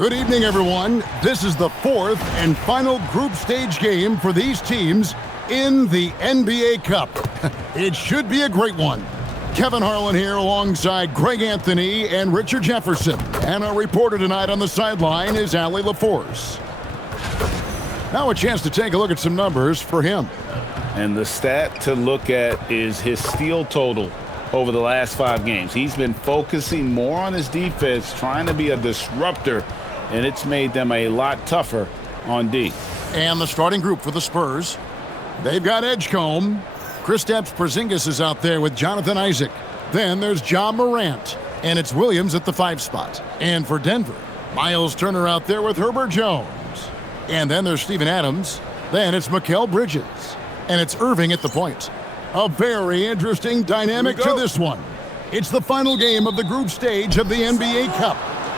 Good evening, everyone. This is the fourth and final group stage game for these teams in the NBA Cup. It should be a great one. Kevin Harlan here alongside Greg Anthony and Richard Jefferson. And our reporter tonight on the sideline is Allie LaForce. Now a chance to take a look at some numbers for him. And the stat to look at is his steal total over the last 5 games. He's been focusing more on his defense, trying to be a disruptor, and it's made them a lot tougher on D. And the starting group for the Spurs. They've got Edgecombe. Kristaps Porzingis is out there with Jonathan Isaac. Then there's Ja Morant. And it's Williams at the 5 spot. And for Denver, Miles Turner out there with Herbert Jones. And then there's Steven Adams. Then it's Mikal Bridges. And it's Irving at the point. A very interesting dynamic to this one. It's the final game of the group stage of the NBA Cup,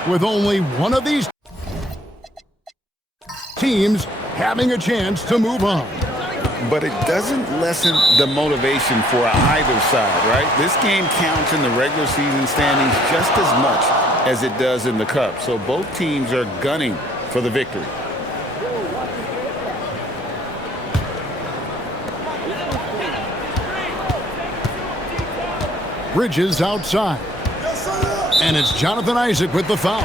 with only one of these teams having a chance to move on. But it doesn't lessen the motivation for either side, right? This game counts in the regular season standings just as much as it does in the Cup. So both teams are gunning for the victory. Bridges outside. And it's Jonathan Isaac with the foul.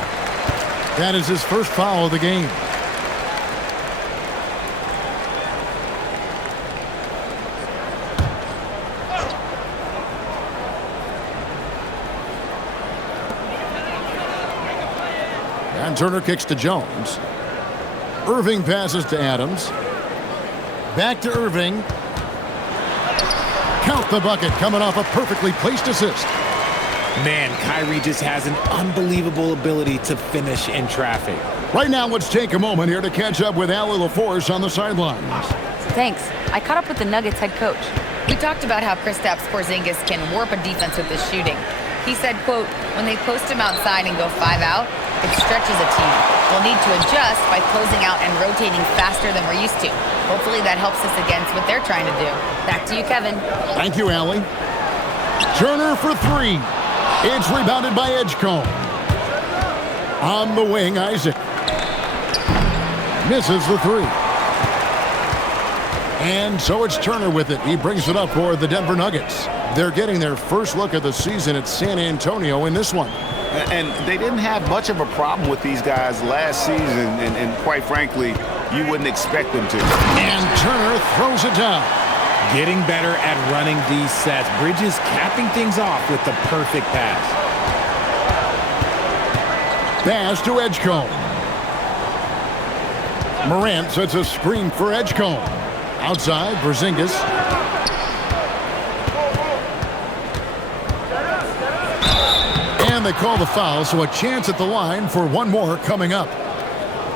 That is his first foul of the game. And Turner kicks to Jones. Irving passes to Adams. Back to Irving. Count the bucket, coming off a perfectly placed assist. Man, Kyrie just has an unbelievable ability to finish in traffic. Right now, let's take a moment here to catch up with Allie LaForce on the sidelines. Thanks. I caught up with the Nuggets head coach. We talked about how Kristaps Porzingis can warp a defense with his shooting. He said, quote, when they post him outside and go 5 out, it stretches a team. We'll need to adjust by closing out and rotating faster than we're used to. Hopefully that helps us against what they're trying to do. Back to you, Kevin. Thank you, Allie. Turner for 3. It's rebounded by Edgecombe. On the wing, Isaac. Misses the 3. And so it's Turner with it. He brings it up for the Denver Nuggets. They're getting their first look of the season at San Antonio in this one. And they didn't have much of a problem with these guys last season, and quite frankly, you wouldn't expect them to. And Turner throws it down. Getting better at running these sets. Bridges capping things off with the perfect pass. Pass to Edgecombe. Morant sets a screen for Edgecombe. Outside, Porzingis. And they call the foul, so a chance at the line for one more coming up.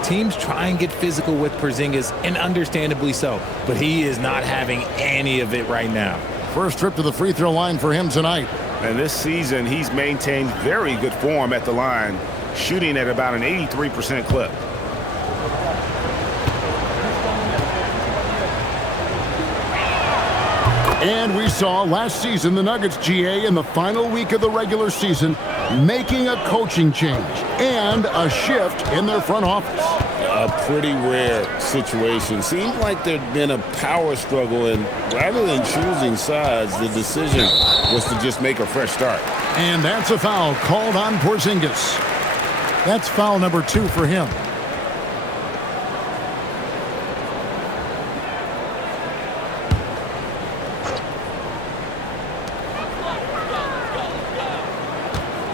Teams try and get physical with Porzingis, and understandably so, but he is not having any of it right now. First trip to the free throw line for him tonight. And this season, he's maintained very good form at the line, shooting at about an 83% clip. And we saw last season the Nuggets GA in the final week of the regular season making a coaching change and a shift in their front office. A pretty rare situation. Seemed like there'd been a power struggle, and rather than choosing sides, the decision was to just make a fresh start. And that's a foul called on Porzingis. That's foul number 2 for him.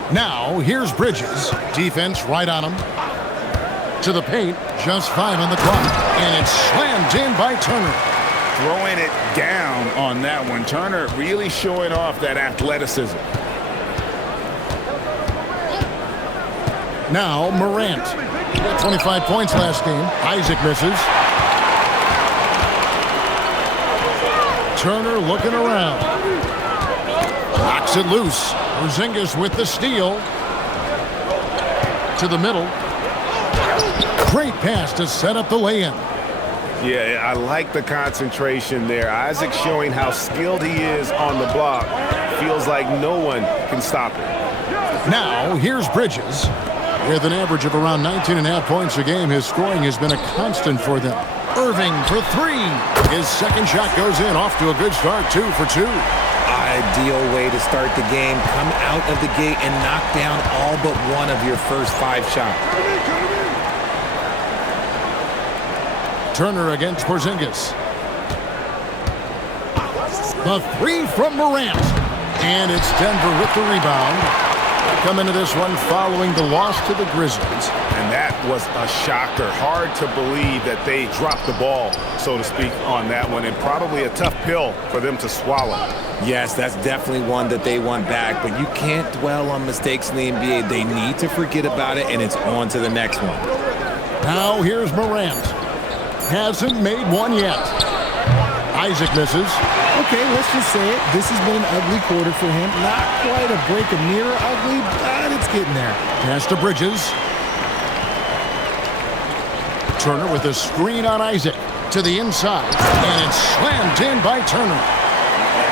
Now, here's Bridges. Defense right on him. To the paint, just 5 on the clock. And it's slammed in by Turner. Throwing it down on that one. Turner really showing off that athleticism. Now, Morant. 25 points last game. Isaac misses. Turner looking around. Knocks it loose. Porzingis with the steal. To the middle. Great pass to set up the lay-in. Yeah, I like the concentration there. Isaac showing how skilled he is on the block. Feels like no one can stop him. Now, here's Bridges. With an average of around 19.5 points a game, his scoring has been a constant for them. Irving for three. His second shot goes in, off to a good start, 2 for 2. Ideal way to start the game. Come out of the gate and knock down all but one of your first 5 shots. Turner against Porzingis. The three from Morant. And it's Denver with the rebound. Come into this one following the loss to the Grizzlies. And that was a shocker. Hard to believe that they dropped the ball, so to speak, on that one. And probably a tough pill for them to swallow. Yes, that's definitely one that they want back. But you can't dwell on mistakes in the NBA. They need to forget about it, and it's on to the next one. Now here's Morant. Hasn't made one yet. Isaac misses. Okay, let's just say it. This has been an ugly quarter for him. Not quite a break a mirror ugly, but it's getting there. Pass to Bridges. Turner with a screen on Isaac to the inside. And it's slammed in by Turner.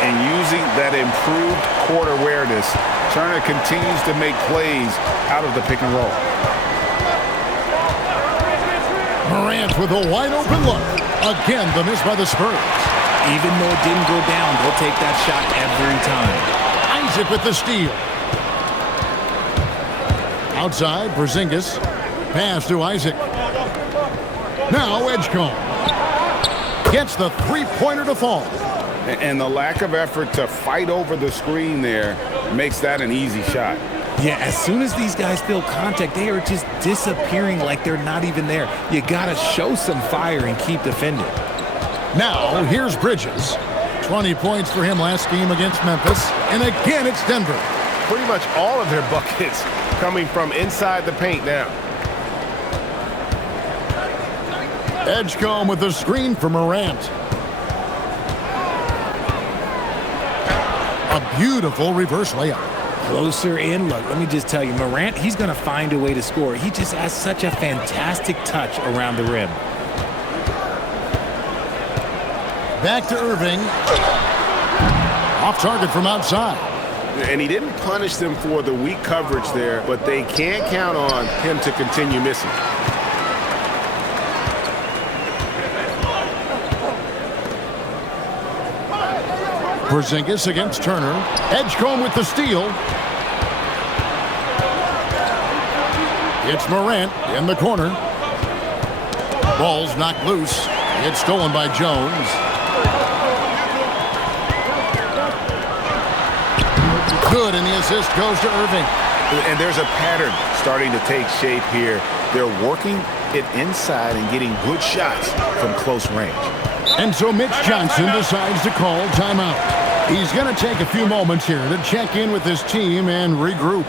And using that improved court awareness, Turner continues to make plays out of the pick and roll. Morant with a wide open look. Again, the miss by the Spurs. Even though it didn't go down, they'll take that shot every time. Isaac with the steal. Outside, Porzingis. Pass to Isaac. Now Edgecombe. Gets the three-pointer to fall. And the lack of effort to fight over the screen there makes that an easy shot. Yeah, as soon as these guys feel contact, they are just disappearing like they're not even there. You got to show some fire and keep defending. Now, here's Bridges. 20 points for him last game against Memphis. And again, it's Denver. Pretty much all of their buckets coming from inside the paint now. Edgecombe with the screen for Morant. A beautiful reverse layup. Closer in. Look, let me just tell you, Morant, he's going to find a way to score. He just has such a fantastic touch around the rim. Back to Irving. Off target from outside. And he didn't punish them for the weak coverage there, but they can't count on him to continue missing. Porzingis against Turner. Edgecombe with the steal. It's Morant in the corner. Ball's knocked loose. It's stolen by Jones. Good, and the assist goes to Irving. And there's a pattern starting to take shape here. They're working it inside and getting good shots from close range. And so Mitch Johnson decides to call timeout. He's going to take a few moments here to check in with his team and regroup.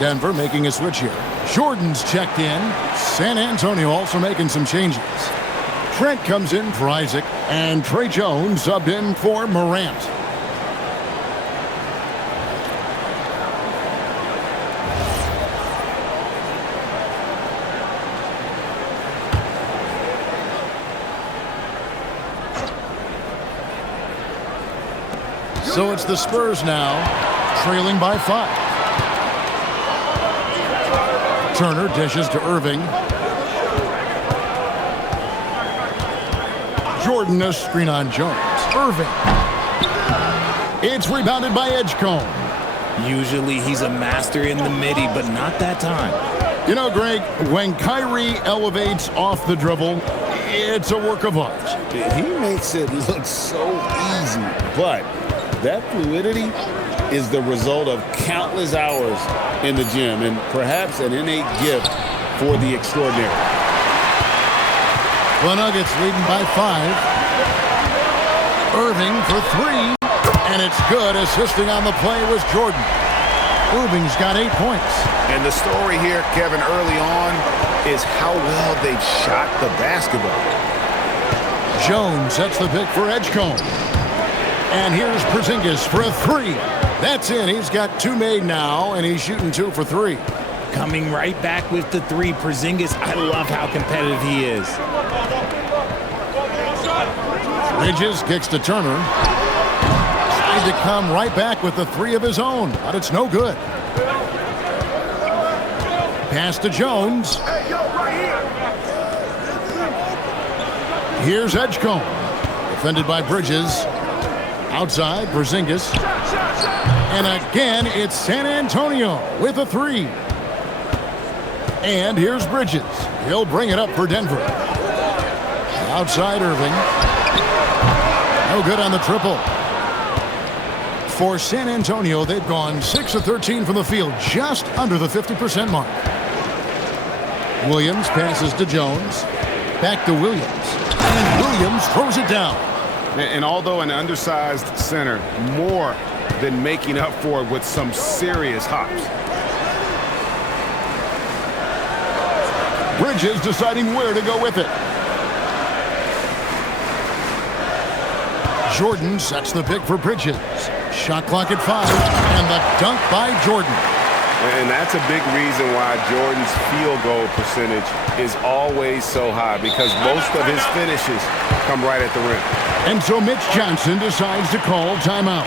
Denver making a switch here. Jordan's checked in. San Antonio also making some changes. Trent comes in for Isaac, and Trey Jones subbed in for Morant. So it's the Spurs now, trailing by 5. Turner dishes to Irving. Jordan, a screen on Jones. Irving. It's rebounded by Edgecombe. Usually he's a master in the midi, but not that time. You know, Greg, when Kyrie elevates off the dribble, it's a work of art. He makes it look so easy, but that fluidity is the result of countless hours in the gym and perhaps an innate gift for the extraordinary. The Nuggets leading by 5. Irving for 3, and it's good. Assisting on the play was Jordan. Irving's got 8 points. And the story here, Kevin, early on is how well they've shot the basketball. Jones sets the pick for Edgecombe. And here's Porzingis for a three. That's in. He's got two made now, and he's shooting 2 for 3. Coming right back with the three. Porzingis, I love how competitive he is. Bridges kicks to Turner. Tried to come right back with the three of his own, but it's no good. Pass to Jones. Here's Edgecombe. Defended by Bridges. Outside, Porzingis. And again, it's San Antonio with a three. And here's Bridges. He'll bring it up for Denver. Outside Irving. No good on the triple. For San Antonio, they've gone 6 of 13 from the field, just under the 50% mark. Williams passes to Jones. Back to Williams. And Williams throws it down. And although an undersized center, more than making up for it with some serious hops. Bridges deciding where to go with it. Jordan sets the pick for Bridges. Shot clock at 5, and the dunk by Jordan. And that's a big reason why Jordan's field goal percentage is always so high, because most of his finishes come right at the rim. And so Mitch Johnson decides to call timeout.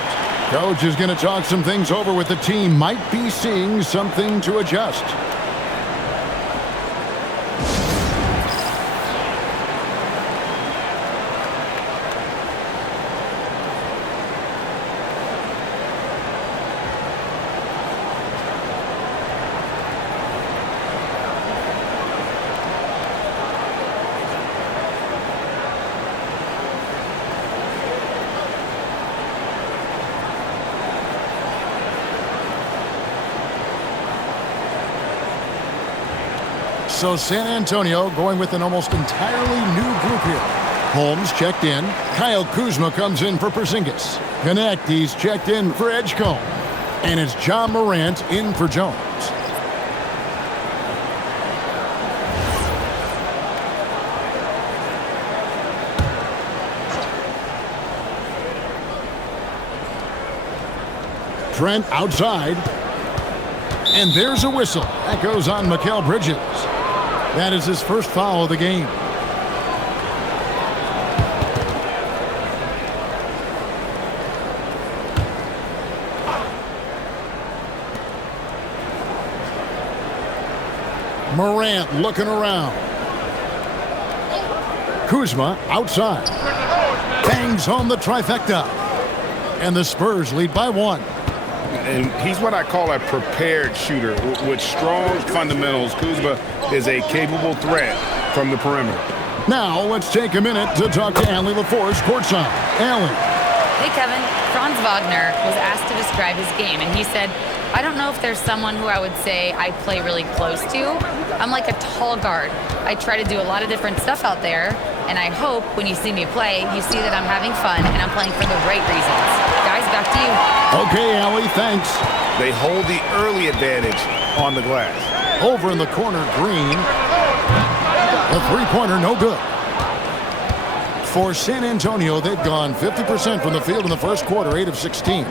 Coach is going to talk some things over with the team. Might be seeing something to adjust. So San Antonio going with an almost entirely new group here. Holmes checked in. Kyle Kuzma comes in for Porzingis. Connect, he's checked in for Edgecombe. And it's John Morant in for Jones. Trent outside. And there's a whistle. That goes on Mikal Bridges. That is his first foul of the game. Morant looking around. Kuzma outside. Bangs home the trifecta. And the Spurs lead by 1. And he's what I call a prepared shooter. With strong fundamentals, Kuzma is a capable threat from the perimeter. Now let's take a minute to talk to Allie LaForce courtside. Allie. Hey, Kevin. Franz Wagner was asked to describe his game, and he said, I don't know if there's someone who I would say I play really close to. I'm like a tall guard. I try to do a lot of different stuff out there, and I hope when you see me play, you see that I'm having fun and I'm playing for the right reasons. Guys, back to you. Okay, Allie, thanks. They hold the early advantage on the glass. Over in the corner, Green. The three-pointer, no good. For San Antonio, they've gone 50% from the field in the first quarter, 8 of 16.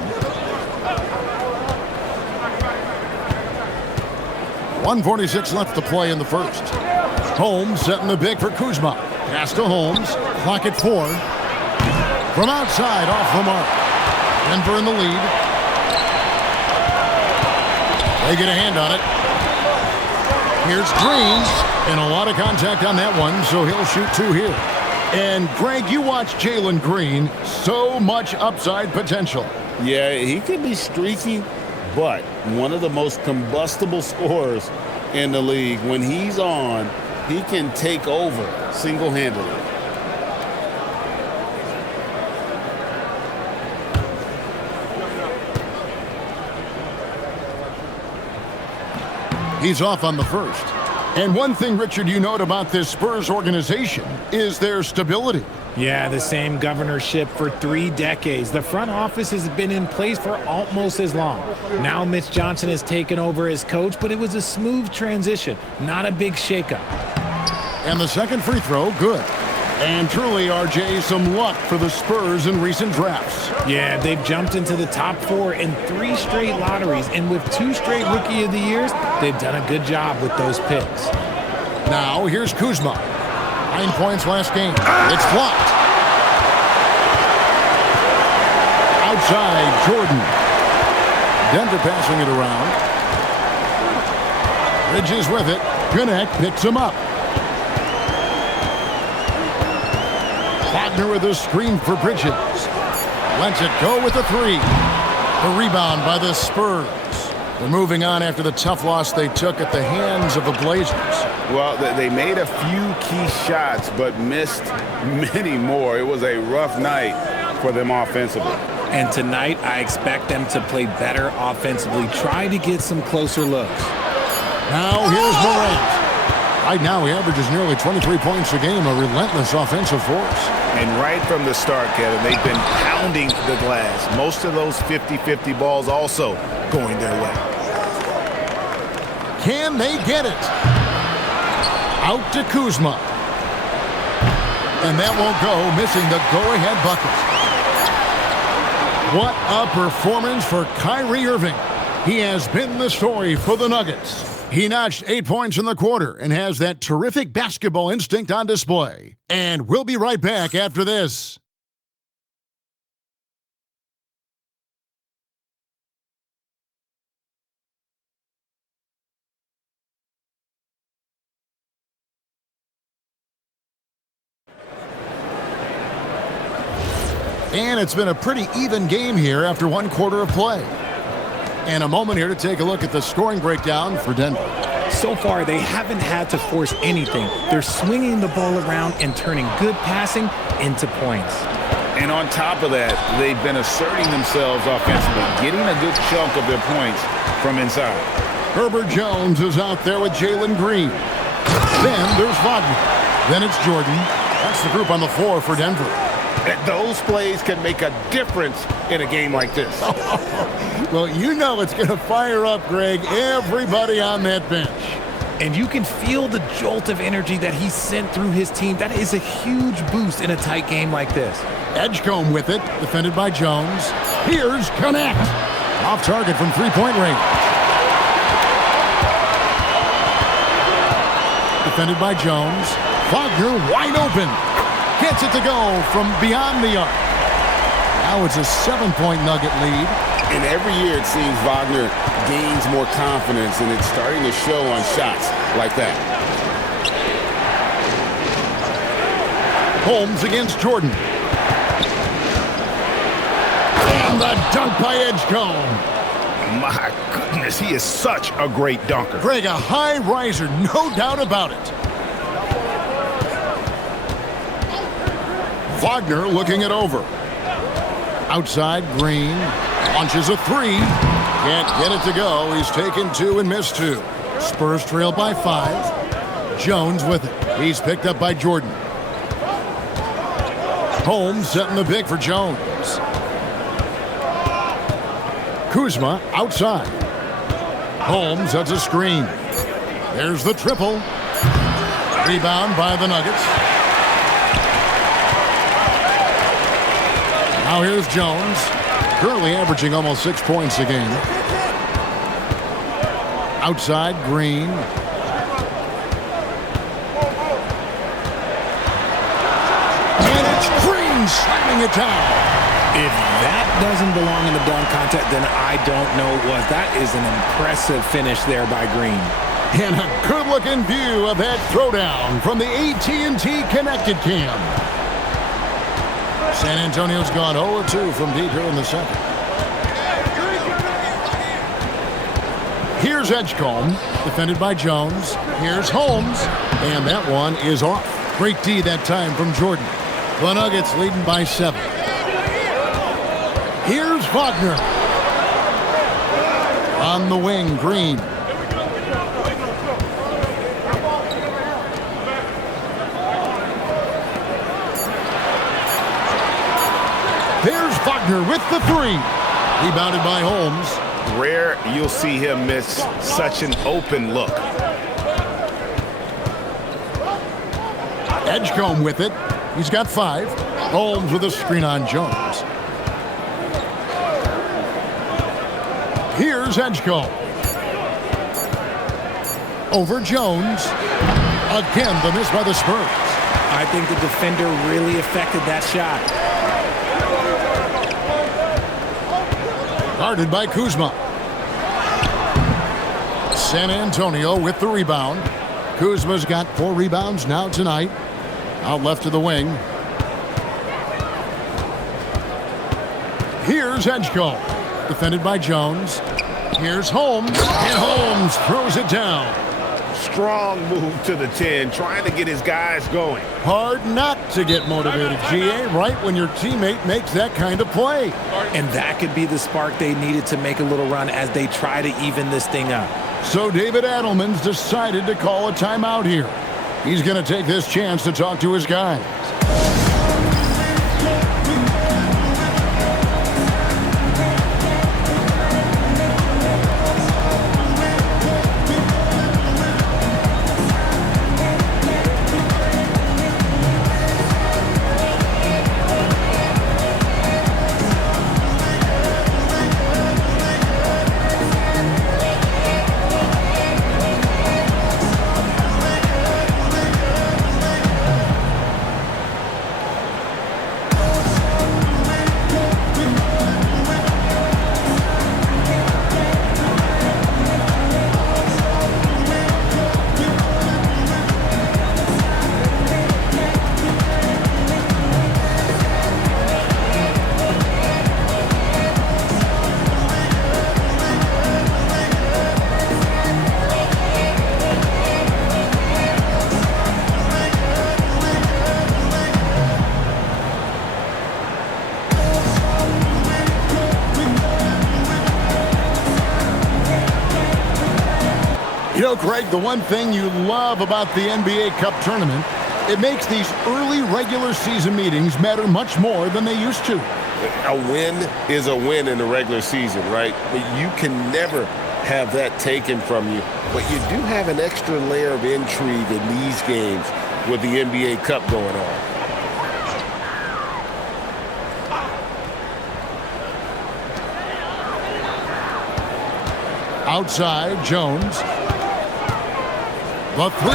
1:46 left to play in the first. Holmes setting the big for Kuzma. Pass to Holmes. Clock at 4. From outside, off the mark. Denver in the lead. They get a hand on it. Here's Green. And a lot of contact on that one, so he'll shoot 2 here. And, Greg, you watch Jalen Green. So much upside potential. Yeah, he could be streaky, but one of the most combustible scorers in the league. When he's on, he can take over single-handedly. He's off on the first. And one thing, Richard, you note about this Spurs organization is their stability. Yeah, the same governorship for 3 decades. The front office has been in place for almost as long. Now Mitch Johnson has taken over as coach, but it was a smooth transition, not a big shakeup. And the second free throw, good. And truly, RJ, some luck for the Spurs in recent drafts. Yeah, they've jumped into the top 4 in 3 straight lotteries, and with 2 straight Rookie of the Years, they've done a good job with those picks. Now, here's Kuzma. 9 points last game. It's blocked. Outside, Jordan. Denver passing it around. Bridges with it. Connect picks him up. Wagner with a screen for Bridges. Lets it go with the 3. The rebound by the Spurs. They're moving on after the tough loss they took at the hands of the Blazers. Well, they made a few key shots, but missed many more. It was a rough night for them offensively. And tonight, I expect them to play better offensively. Try to get some closer looks. Now here's Morant. Right now he averages nearly 23 points a game, a relentless offensive force. And right from the start, Kevin, they've been pounding the glass. Most of those 50-50 balls also going their way. Can they get it? Out to Kuzma. And that won't go, missing the go-ahead bucket. What a performance for Kyrie Irving. He has been the story for the Nuggets. He notched 8 points in the quarter and has that terrific basketball instinct on display. And we'll be right back after this. And it's been a pretty even game here after 1 quarter of play. And a moment here to take a look at the scoring breakdown for Denver. So far, they haven't had to force anything. They're swinging the ball around and turning good passing into points. And on top of that, they've been asserting themselves offensively, getting a good chunk of their points from inside. Herbert Jones is out there with Jalen Green. Then there's Wagner. Then it's Jordan. That's the group on the floor for Denver. Those plays can make a difference in a game like this. Well, you know it's going to fire up, Greg, everybody on that bench. And you can feel the jolt of energy that he sent through his team. That is a huge boost in a tight game like this. Edgecombe with it, defended by Jones. Here's Connect. Off target from three-point range. Defended by Jones. Wagner wide open. Gets it to go from beyond the arc. Now it's a 7-point Nugget lead. And every year it seems Wagner gains more confidence, and it's starting to show on shots like that. Holmes against Jordan. And the dunk by Edgecombe. My goodness, he is such a great dunker. Greg, a high riser, no doubt about it. Wagner looking it over. Outside, Green. Launches a 3. Can't get it to go. He's taken 2 and missed 2. Spurs trail by 5. Jones with it. He's picked up by Jordan. Holmes setting the pick for Jones. Kuzma outside. Holmes has a screen. There's the triple. Rebound by the Nuggets. Now here's Jones, currently averaging almost 6 points a game. Outside, Green. And it's Green slamming it down. If that doesn't belong in the dunk contest, then I don't know what. That is an impressive finish there by Green. And a good-looking view of that throwdown from the AT&T Connected Cam. San Antonio's gone 0-2 from deep here in the second. Here's Edgecombe, defended by Jones. Here's Holmes, and that one is off. Great D that time from Jordan. The Nuggets leading by 7. Here's Wagner. On the wing, Green. There's Wagner with the 3. Rebounded by Holmes. Rare you'll see him miss such an open look. Edgecombe with it. He's got 5. Holmes with a screen on Jones. Here's Edgecombe. Over Jones. Again, the miss by the Spurs. I think the defender really affected that shot. Guarded by Kuzma. San Antonio with the rebound. Kuzma's got 4 rebounds now tonight. Out left to the wing. Here's Edgecombe. Defended by Jones. Here's Holmes. And Holmes throws it down. Strong move to the 10, trying to get his guys going. Hard not to get motivated, GA, right when your teammate makes that kind of play. And that could be the spark they needed to make a little run as they try to even this thing up. So David Adelman's decided to call a timeout here. He's going to take this chance to talk to his guys. You know, Craig, the one thing you love about the NBA Cup tournament, it makes these early regular season meetings matter much more than they used to. A win is a win in the regular season, right? But you can never have that taken from you. But you do have an extra layer of intrigue in these games with the NBA Cup going on. Outside, Jones. The 3.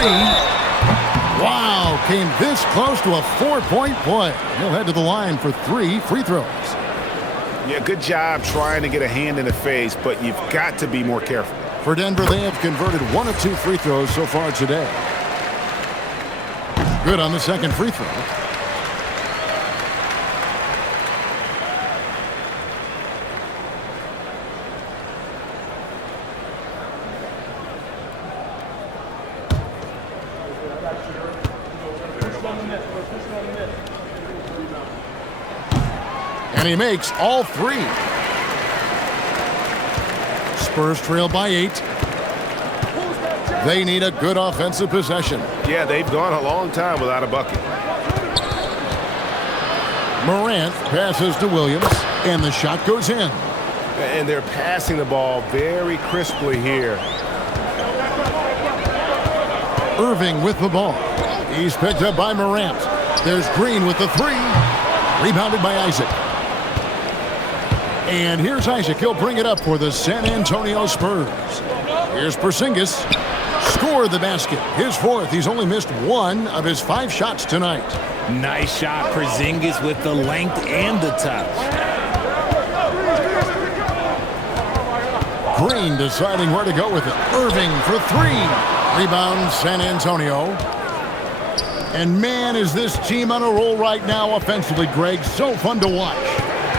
Wow, came this close to a 4-point play. He'll head to the line for 3 free throws. Yeah, good job trying to get a hand in the face, but you've got to be more careful. For Denver, they have converted 1 of 2 free throws so far today. Good on the second free throw. And he makes all 3. Spurs trail by 8. They need a good offensive possession. Yeah, they've gone a long time without a bucket. Morant passes to Williams, and the shot goes in. And they're passing the ball very crisply here. Irving with the ball. He's picked up by Morant. There's Green with the 3. Rebounded by Isaac. And here's Isaac. He'll bring it up for the San Antonio Spurs. Here's Porzingis. Score the basket. His 4th. He's only missed 1 of his 5 shots tonight. Nice shot, Porzingis, with the length and the touch. Green deciding where to go with it. Irving for 3. Rebound, San Antonio. And man, is this team on a roll right now offensively, Greg. So fun to watch.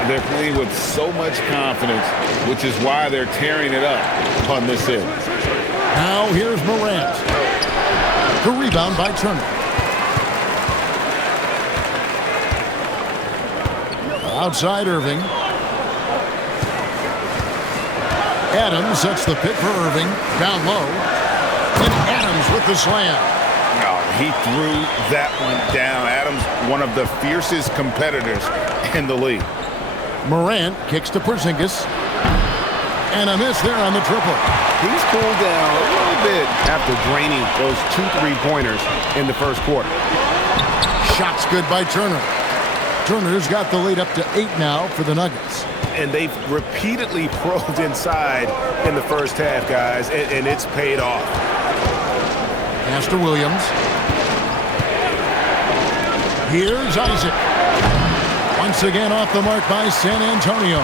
They're playing with so much confidence, which is why they're tearing it up on this end. Now here's Morant. The rebound by Turner. Outside Irving. Adams sets the pick for Irving. Down low. And Adams with the slam. Oh, he threw that one down. Adams, one of the fiercest competitors in the league. Morant kicks to Porzingis. And a miss there on the triple. He's cooled down a little bit after draining those 2 3-pointers in the first quarter. shot's good by Turner. Turner's got the lead up to 8 now for the Nuggets. And they've repeatedly probed inside in the first half, guys, and it's paid off. Pass to Williams. Here's Isaac. Once again off the mark by San Antonio.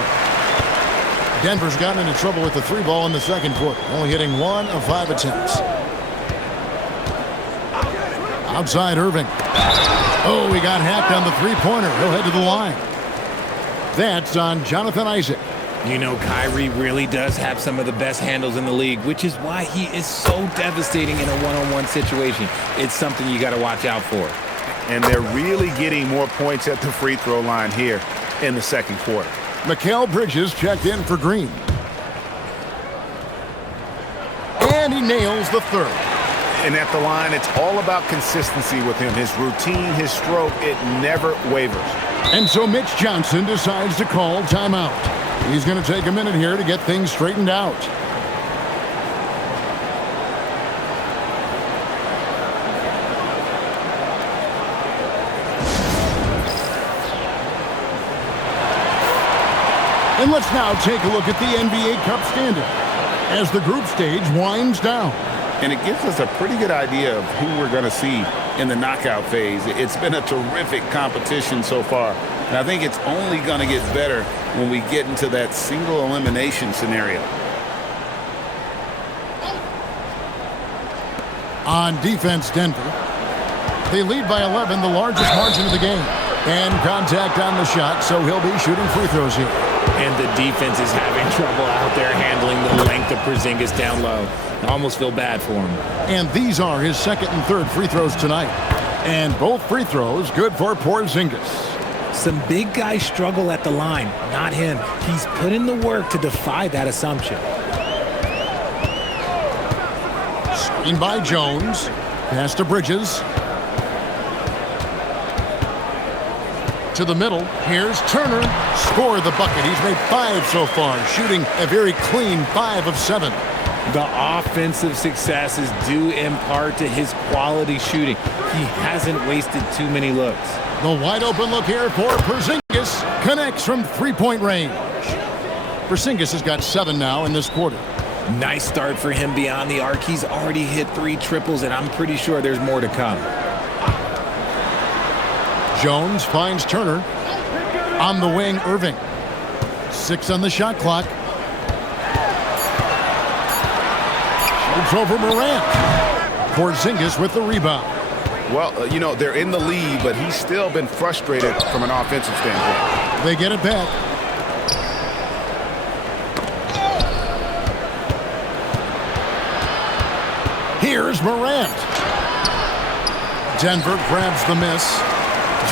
Denver's gotten into trouble with the 3 ball in the second quarter, only hitting 1 of 5 attempts. Outside Irving. Oh, he got hacked on the 3-pointer. He'll head to the line. That's on Jonathan Isaac. You know, Kyrie really does have some of the best handles in the league, which is why he is so devastating in a one-on-one situation. It's something you got to watch out for. And they're really getting more points at the free throw line here in the second quarter. Mikal Bridges checked in for Green. And he nails the third. And at the line, it's all about consistency with him. His routine, his stroke, it never wavers. And so Mitch Johnson decides to call timeout. He's going to take a minute here to get things straightened out. And let's now take a look at the NBA Cup standing as the group stage winds down. And it gives us a pretty good idea of who we're going to see in the knockout phase. It's been a terrific competition so far. And I think it's only going to get better when we get into that single elimination scenario. On defense, Denver. They lead by 11, the largest margin of the game. And contact on the shot, so he'll be shooting free throws here. And the defense is having trouble out there handling the length of Porzingis down low. I almost feel bad for him. And these are his second and third free throws tonight. And both free throws good for Porzingis. Some big guys struggle at the line, not him. He's put in the work to defy that assumption. Screen by Jones. Pass to Bridges. To the middle. Here's Turner. Score the bucket. He's made 5 so far, shooting a very clean 5 of 7. The offensive success is due in part to his quality shooting. He hasn't wasted too many looks. The wide open look here for Porzingis. Connects from 3-point range. Porzingis has got 7 now in this quarter. Nice start for him beyond the arc. He's already hit 3 triples, and I'm pretty sure there's more to come. Jones finds Turner. On the wing, Irving. 6 on the shot clock. Shoots over Morant. Porzingis with the rebound. Well, you know, they're in the lead, but he's still been frustrated from an offensive standpoint. They get it back. Here's Morant. Denver grabs the miss.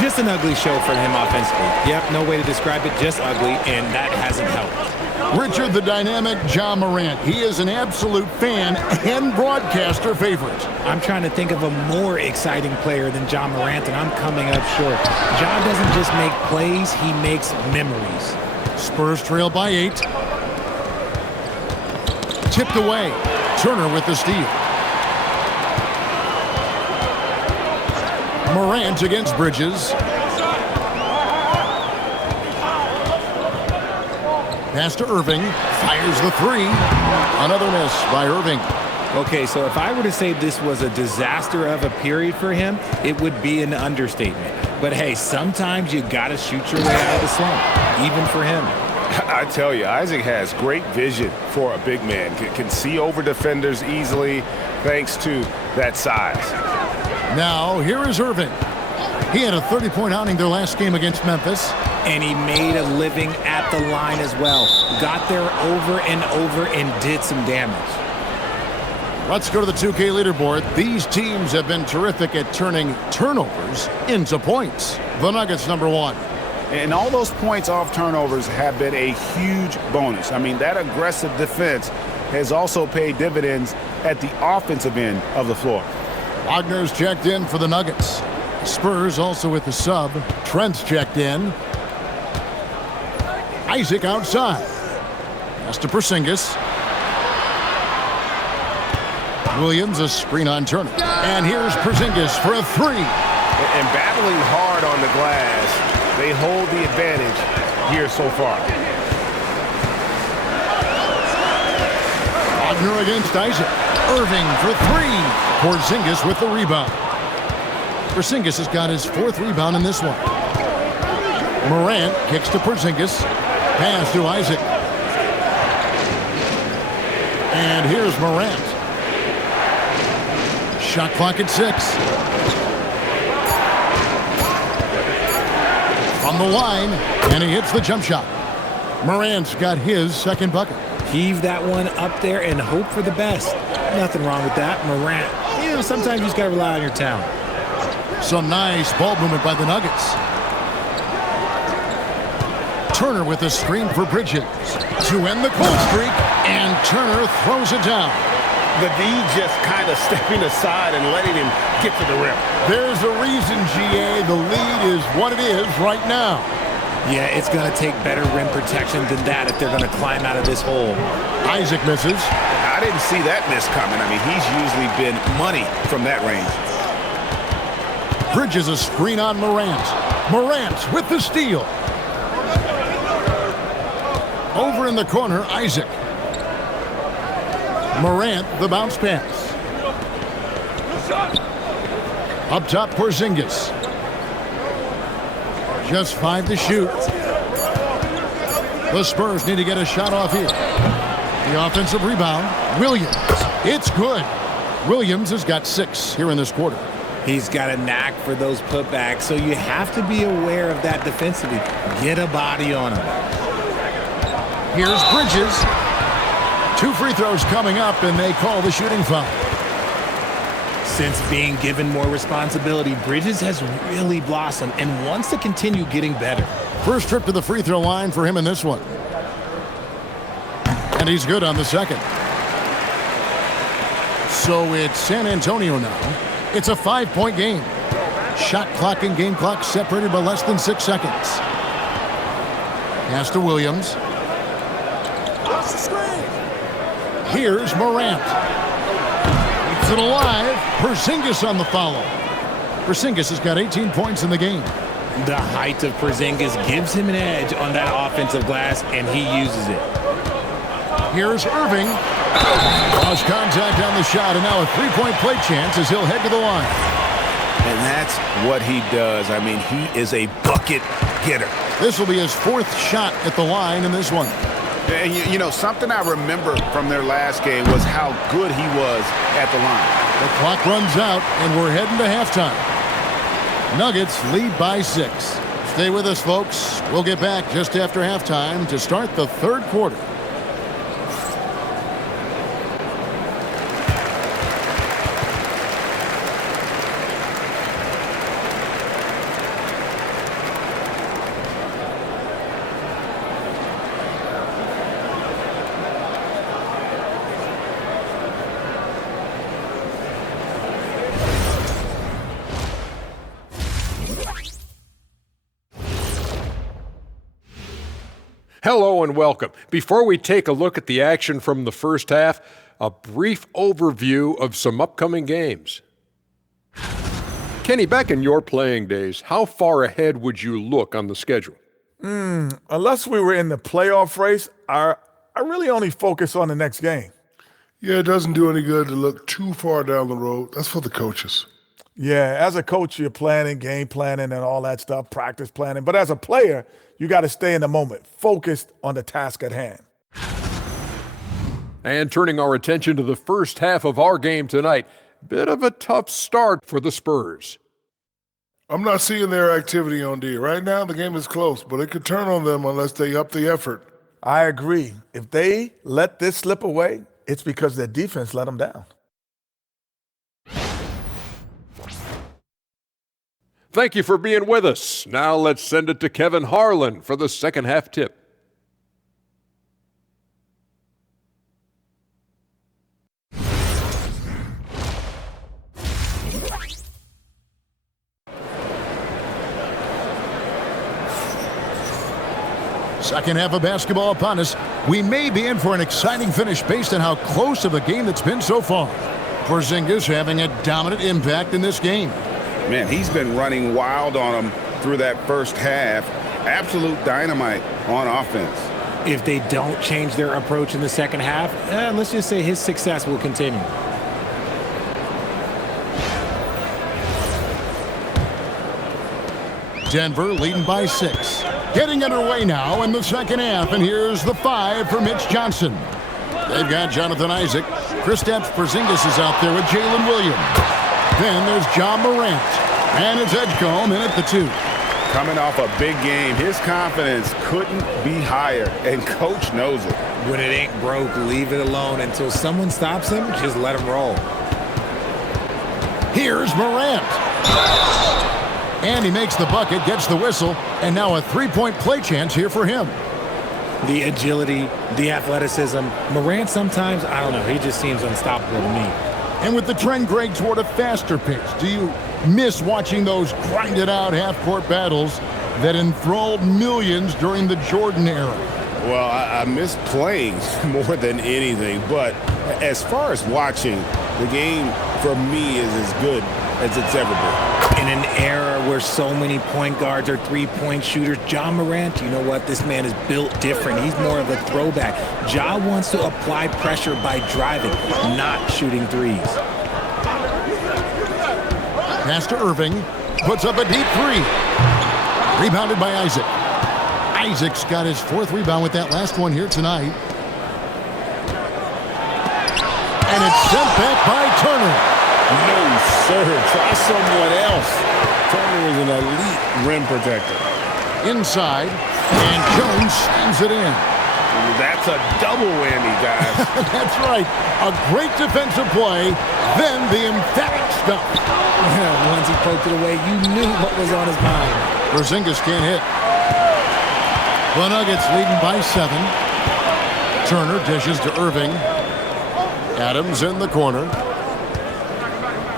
Just an ugly show for him offensively. Yep, no way to describe it, just ugly, and that hasn't helped. Richard the dynamic Ja Morant. He is an absolute fan and broadcaster favorite. I'm trying to think of a more exciting player than Ja Morant, and I'm coming up short. Ja doesn't just make plays, he makes memories. Spurs trail by 8. Tipped away. Turner with the steal. Morant against Bridges. Pass to Irving. Fires the 3. Another miss by Irving. Okay, so if I were to say this was a disaster of a period for him, it would be an understatement. But hey, sometimes you got to shoot your way out of the slump, even for him. I tell you, Isaac has great vision for a big man. Can see over defenders easily thanks to that size. Now, here is Irving. He had a 30-point outing their last game against Memphis. And he made a living at the line as well. Got there over and over and did some damage. Let's go to the 2K leaderboard. These teams have been terrific at turning turnovers into points. The Nuggets, number 1. And all those points off turnovers have been a huge bonus. I mean, that aggressive defense has also paid dividends at the offensive end of the floor. Wagner's checked in for the Nuggets. Spurs also with the sub. Trent's checked in. Isaac outside. Pass to Porzingis. Williams, a screen on Turner. And here's Porzingis for a 3. And battling hard on the glass, they hold the advantage here so far. Wagner against Isaac. Irving for three. Porzingis with the rebound. Porzingis has got his fourth rebound in this one. Morant kicks to Porzingis. Pass to Isaac. And here's Morant. Shot clock at 6. From the line, and he hits the jump shot. Morant's got his second bucket. Heave that one up there and hope for the best. Nothing wrong with that. Morant, sometimes you just got to rely on your talent. Some nice ball movement by the Nuggets. Turner with a screen for Bridges to end the cold streak, and Turner throws it down. The D just kind of stepping aside and letting him get to the rim. There's a reason, GA, the lead is what it is right now. Yeah, it's going to take better rim protection than that if they're going to climb out of this hole. Isaac misses. I didn't see that miss coming. I mean, he's usually been money from that range. Bridges a screen on Morant. Morant with the steal. Over in the corner, Isaac. Morant, the bounce pass. Up top, Porzingis. Just 5 to shoot. The Spurs need to get a shot off here. The offensive rebound, Williams. It's good. Williams has got 6 here in this quarter. He's got a knack for those putbacks, so you have to be aware of that defensively. Get a body on him. Here's Bridges. 2 free throws coming up, and they call the shooting foul. Since being given more responsibility, Bridges has really blossomed and wants to continue getting better. First trip to the free throw line for him in this one. And he's good on the second. So it's San Antonio now. It's a 5-point game. Shot clock and game clock separated by less than 6 seconds. Pass to Williams. Here's Morant. Keeps it alive. Porzingis on the follow. Porzingis has got 18 points in the game. The height of Porzingis gives him an edge on that offensive glass, and he uses it. Here's Irving. Lost contact on the shot, and now a 3-point play chance as he'll head to the line. And that's what he does. I mean, he is a bucket getter. This will be his 4th shot at the line in this one. And you know, something I remember from their last game was how good he was at the line. The clock runs out, and we're heading to halftime. Nuggets lead by 6. Stay with us, folks. We'll get back just after halftime to start the third quarter. Hello and welcome. Before we take a look at the action from the first half, a brief overview of some upcoming games. Kenny, back in your playing days, how far ahead would you look on the schedule? Unless we were in the playoff race, I really only focus on the next game. Yeah, it doesn't do any good to look too far down the road. That's for the coaches. Yeah, as a coach, you're planning, game planning, and all that stuff, practice planning. But as a player, you got to stay in the moment, focused on the task at hand. And turning our attention to the first half of our game tonight, bit of a tough start for the Spurs. I'm not seeing their activity on D. Right now, the game is close, but it could turn on them unless they up the effort. I agree. If they let this slip away, it's because their defense let them down. Thank you for being with us. Now let's send it to Kevin Harlan for the second half tip. Second half of basketball upon us. We may be in for an exciting finish based on how close of a game it's been so far. Porzingis having a dominant impact in this game. Man, he's been running wild on him through that first half. Absolute dynamite on offense. If they don't change their approach in the second half, let's just say his success will continue. Denver leading by 6. Getting underway now in the second half, and here's the 5 for Mitch Johnson. They've got Jonathan Isaac. Kristaps Porzingis is out there with Jalen Williams. Then there's John Morant. And it's Edgecombe in at the 2. Coming off a big game, his confidence couldn't be higher, and coach knows it. When it ain't broke, leave it alone until someone stops him. Just let him roll. Here's Morant. And he makes the bucket, gets the whistle, and now a three-point play chance here for him. The agility, the athleticism. Morant sometimes, I don't know, he just seems unstoppable to me. And with the trend, Greg, toward a faster pace, do you miss watching those grinded-out half-court battles that enthralled millions during the Jordan era? Well, I miss playing more than anything, but as far as watching, the game for me is as good as it's ever been. In an era where so many point guards are three-point shooters, Ja Morant, you know what? This man is built different. He's more of a throwback. Ja wants to apply pressure by driving, not shooting threes. Pass to Irving. Puts up a deep 3. Rebounded by Isaac. Isaac's got his 4th rebound with that last one here tonight. And it's sent back by Turner. No, sir. Try someone else. Turner is an elite rim protector. Inside, and Jones slams it in. That's a double whammy, guys. That's right. A great defensive play, then the emphatic stuff. Once he poked it away, you knew what was on his mind. Porzingis can't hit. The Nuggets leading by 7. Turner dishes to Irving. Adams in the corner.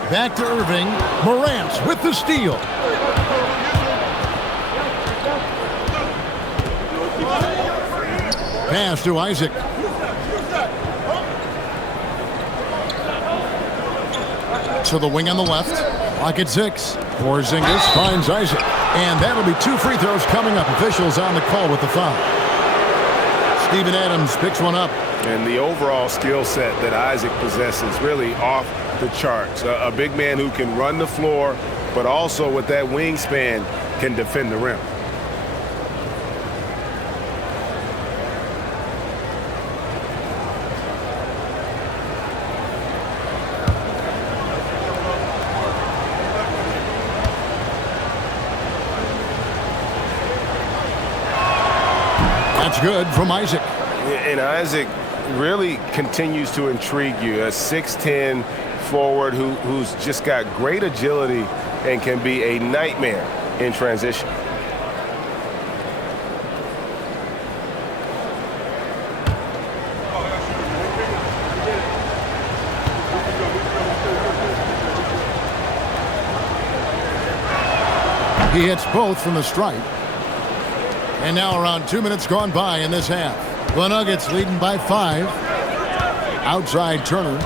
Back to Irving. Morant with the steal. Pass to Isaac. To the wing on the left. Clock at 6. Porzingis finds Isaac. And that'll be 2 free throws coming up. Officials on the call with the foul. Steven Adams picks one up. And the overall skill set that Isaac possesses really off the charts. A big man who can run the floor, but also with that wingspan can defend the rim. That's good from Isaac. And Isaac really continues to intrigue you. A 6'10" forward who's just got great agility and can be a nightmare in transition. He hits both from the stripe. And now around 2 minutes gone by in this half. The Nuggets leading by 5. Outside Turner.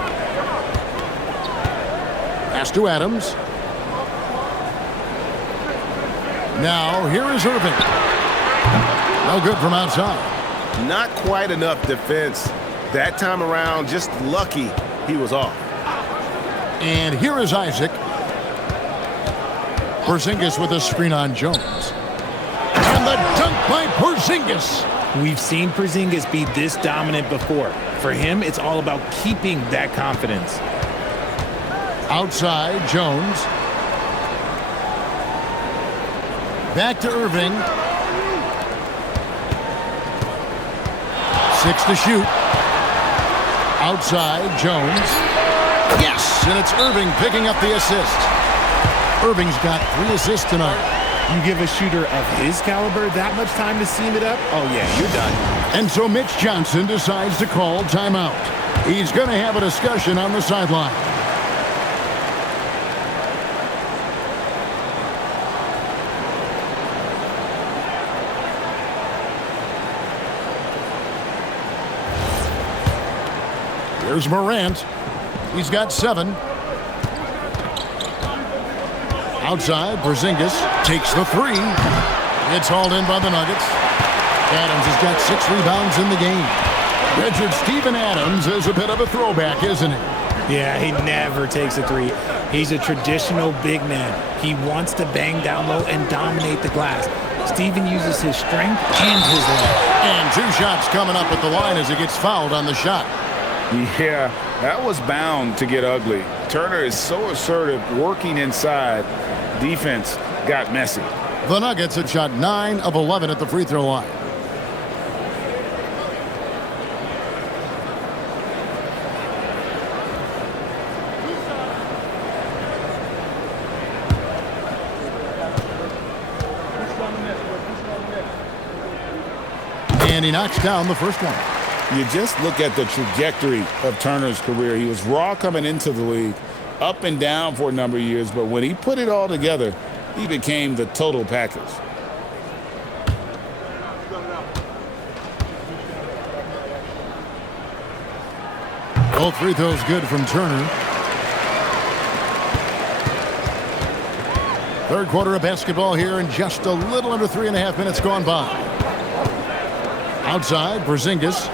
Pass to Adams. Now here is Irving. No good from outside. Not quite enough defense. That time around, just lucky he was off. And here is Isaac. Porzingis with a screen on Jones. And the dunk by Porzingis. We've seen Porzingis be this dominant before. For him, it's all about keeping that confidence. Outside, Jones. Back to Irving. 6 to shoot. Outside, Jones. Yes, and it's Irving picking up the assist. Irving's got 3 assists tonight. You give a shooter of his caliber that much time to seam it up? Oh, yeah, you're done. And so Mitch Johnson decides to call timeout. He's going to have a discussion on the sideline. Here's Morant. He's got 7. Outside, Porzingis takes the three. It's hauled in by the Nuggets. Adams has got 6 rebounds in the game. Richard Steven Adams is a bit of a throwback, isn't he? Yeah, he never takes a three. He's a traditional big man. He wants to bang down low and dominate the glass. Steven uses his strength and his length. And 2 shots coming up at the line as he gets fouled on the shot. Yeah, that was bound to get ugly. Turner is so assertive, working inside. Defense got messy. The Nuggets had shot 9 of 11 at the free throw line. And he knocks down the first one. You just look at the trajectory of Turner's career. He was raw coming into the league, up and down for a number of years, but when he put it all together, he became the total package. Both free throws good from Turner. Third quarter of basketball here, and just a little under 3.5 minutes gone by. Outside, Porzingis.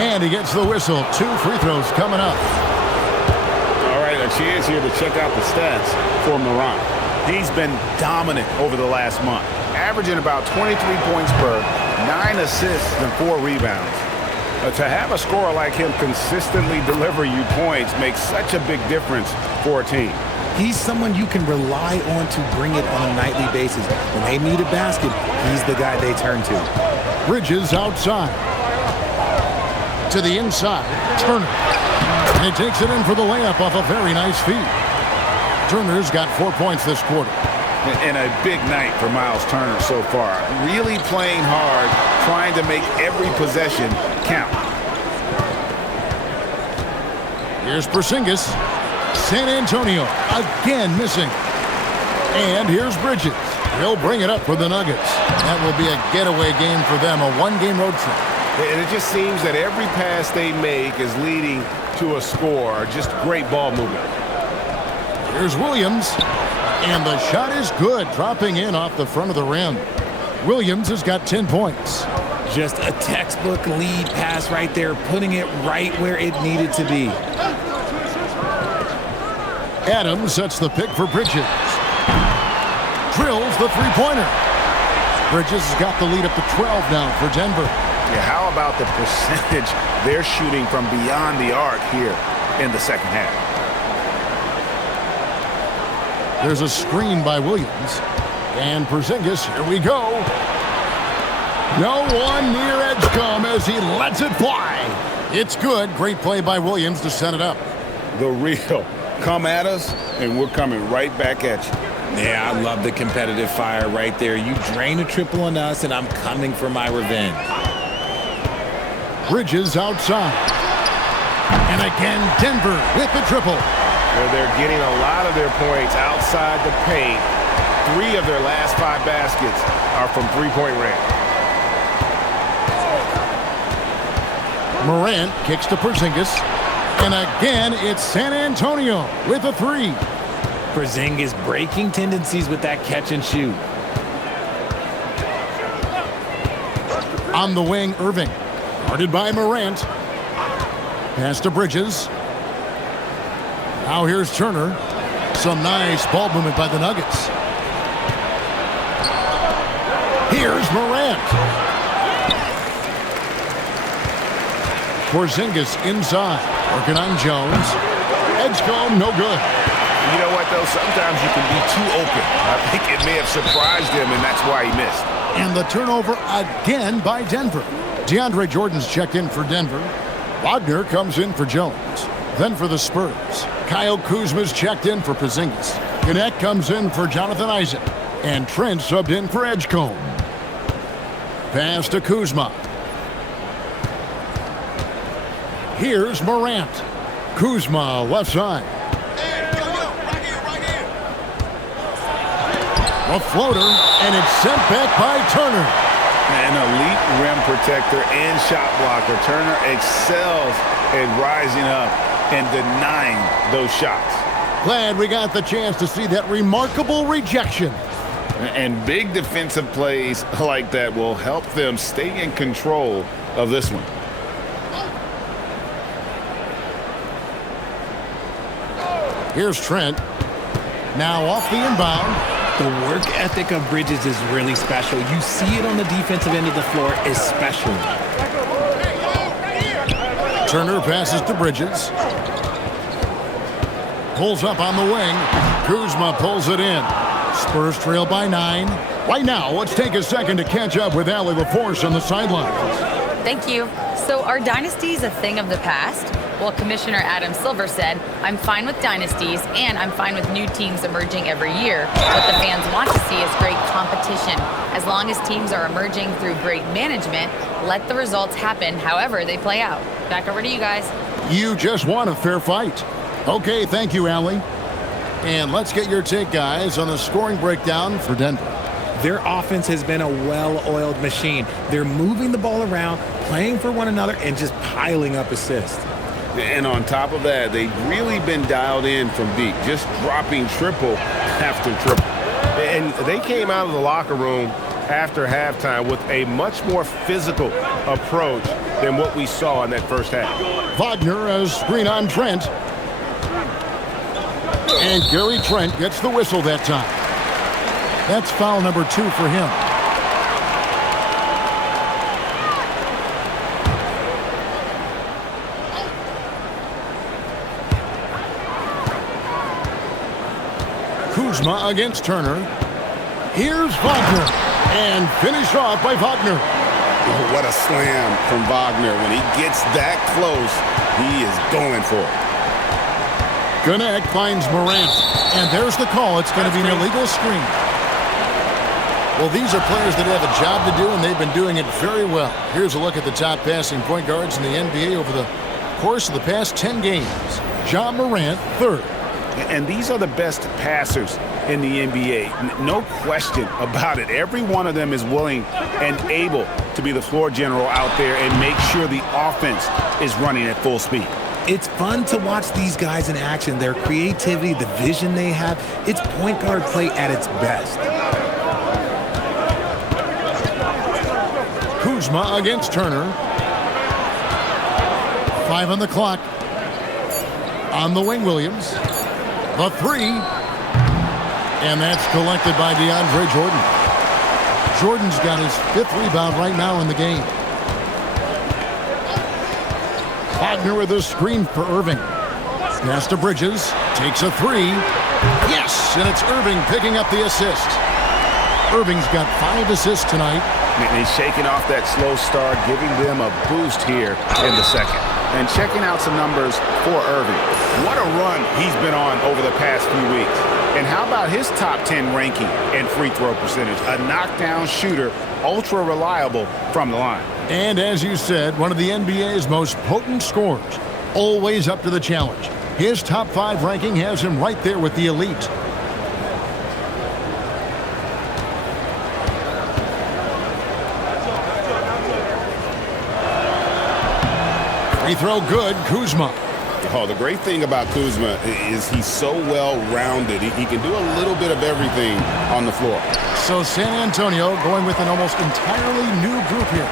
And he gets the whistle. 2 free throws coming up. All right, a chance here to check out the stats for Morant. He's been dominant over the last month, averaging about 23 points per, 9 assists and 4 rebounds. To have a scorer like him consistently deliver you points makes such a big difference for a team. He's someone you can rely on to bring it on a nightly basis. When they need a basket, he's the guy they turn to. Bridges outside. To the inside, Turner. And he takes it in for the layup off a very nice feed. Turner's got 4 points this quarter. And a big night for Miles Turner so far. Really playing hard, trying to make every possession count. Here's Porzingis. San Antonio again missing. And here's Bridges. He'll bring it up for the Nuggets. That will be a getaway game for them, a 1-game road trip. And it just seems that every pass they make is leading to a score. Just great ball movement. Here's Williams. And the shot is good, dropping in off the front of the rim. Williams has got 10 points. Just a textbook lead pass right there, putting it right where it needed to be. Adams sets the pick for Bridges. Drills the three-pointer. Bridges has got the lead up to 12 now for Denver. Yeah, how about the percentage they're shooting from beyond the arc here in the second half? There's a screen by Williams. And Porzingis, here we go. No one near Edgecombe as he lets it fly. It's good. Great play by Williams to set it up. The real. Come at us, and we're coming right back at you. Yeah, I love the competitive fire right there. You drain a triple on us, and I'm coming for my revenge. Bridges outside. And again, Denver with the triple. They're getting a lot of their points outside the paint. 3 of their last 5 baskets are from three-point range. Morant kicks to Porzingis. And again, it's San Antonio with a 3. Porzingis breaking tendencies with that catch and shoot. On the wing, Irving. Guarded by Morant. Pass to Bridges. Now here's Turner. Some nice ball movement by the Nuggets. Here's Morant. Porzingis inside. Working on Jones. Edgecombe, no good. You know what, though? Sometimes you can be too open. I think it may have surprised him, and that's why he missed. And the turnover again by Denver. DeAndre Jordan's checked in for Denver. Wagner comes in for Jones. Then for the Spurs, Kyle Kuzma's checked in for Porzingis. Gannett comes in for Jonathan Isaac. And Trent subbed in for Edgecombe. Pass to Kuzma. Here's Morant. Kuzma left side. A floater, and it's sent back by Turner. An elite rim protector and shot blocker. Turner excels at rising up and denying those shots. Glad we got the chance to see that remarkable rejection. And big defensive plays like that will help them stay in control of this one. Here's Trent. Now off the inbound. The work ethic of Bridges is really special. You see it on the defensive end of the floor especially. Turner passes to Bridges. Pulls up on the wing. Kuzma pulls it in. Spurs trail by 9. Right now, let's take a second to catch up with Allie LaForce on the sidelines. Thank you. So are dynasties a thing of the past? Well, Commissioner Adam Silver said, I'm fine with dynasties and I'm fine with new teams emerging every year. What the fans want to see is great competition. As long as teams are emerging through great management, let the results happen however they play out. Back over to you guys. You just want a fair fight. Okay, thank you, Allie. And let's get your take, guys, on the scoring breakdown for Denver. Their offense has been a well-oiled machine. They're moving the ball around, playing for one another, and just piling up assists. And on top of that, they've really been dialed in from deep, just dropping triple after triple. And they came out of the locker room after halftime with a much more physical approach than what we saw in that first half. Wagner as screen on Trent. And Gary Trent gets the whistle that time. That's foul number 2 for him. Kuzma against Turner. Here's Wagner. And finished off by Wagner. Oh, what a slam from Wagner. When he gets that close, he is going for it. Gannett finds Morant. And there's the call. It's going to be an illegal screen. Well, these are players that have a job to do, and they've been doing it very well. Here's a look at the top passing point guards in the NBA over the course of the past 10 games. Ja Morant, 3rd. And these are the best passers in the NBA. No question about it. Every one of them is willing and able to be the floor general out there and make sure the offense is running at full speed. It's fun to watch these guys in action. Their creativity, the vision they have, it's point guard play at its best. Kuzma against Turner. 5 on the clock. On the wing, Williams. The 3. And that's collected by DeAndre Jordan. Jordan's got his 5th rebound right now in the game. Wagner with a screen for Irving. Pass to Bridges. Takes a 3. Yes, and it's Irving picking up the assist. Irving's got 5 assists tonight. And he's shaking off that slow start, giving them a boost here in the second. And checking out some numbers for Irving. What a run he's been on over the past few weeks. And how about his top 10 ranking and free throw percentage? A knockdown shooter, ultra reliable from the line. And as you said, one of the NBA's most potent scorers. Always up to the challenge. His top 5 ranking has him right there with the elite. Free throw good, Kuzma. Oh, the great thing about Kuzma is he's so well-rounded. He can do a little bit of everything on the floor. So San Antonio going with an almost entirely new group here.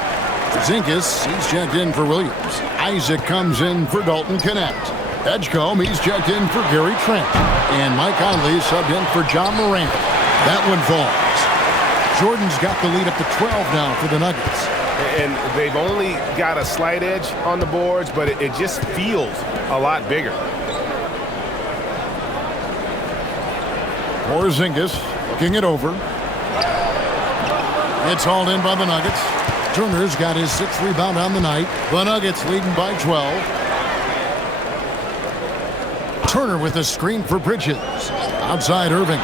Zinkas, he's checked in for Williams. Isaac comes in for Dalton Connect. Edgecombe, he's checked in for Gary Trent. And Mike Conley subbed in for Ja Morant. That one falls. Jordan's got the lead up to 12 now for the Nuggets. And they've only got a slight edge on the boards, but it just feels a lot bigger. Porzingis looking it over. It's hauled in by the Nuggets. Turner's got his 6th rebound on the night. The Nuggets leading by 12. Turner with a screen for Bridges. Outside Irving.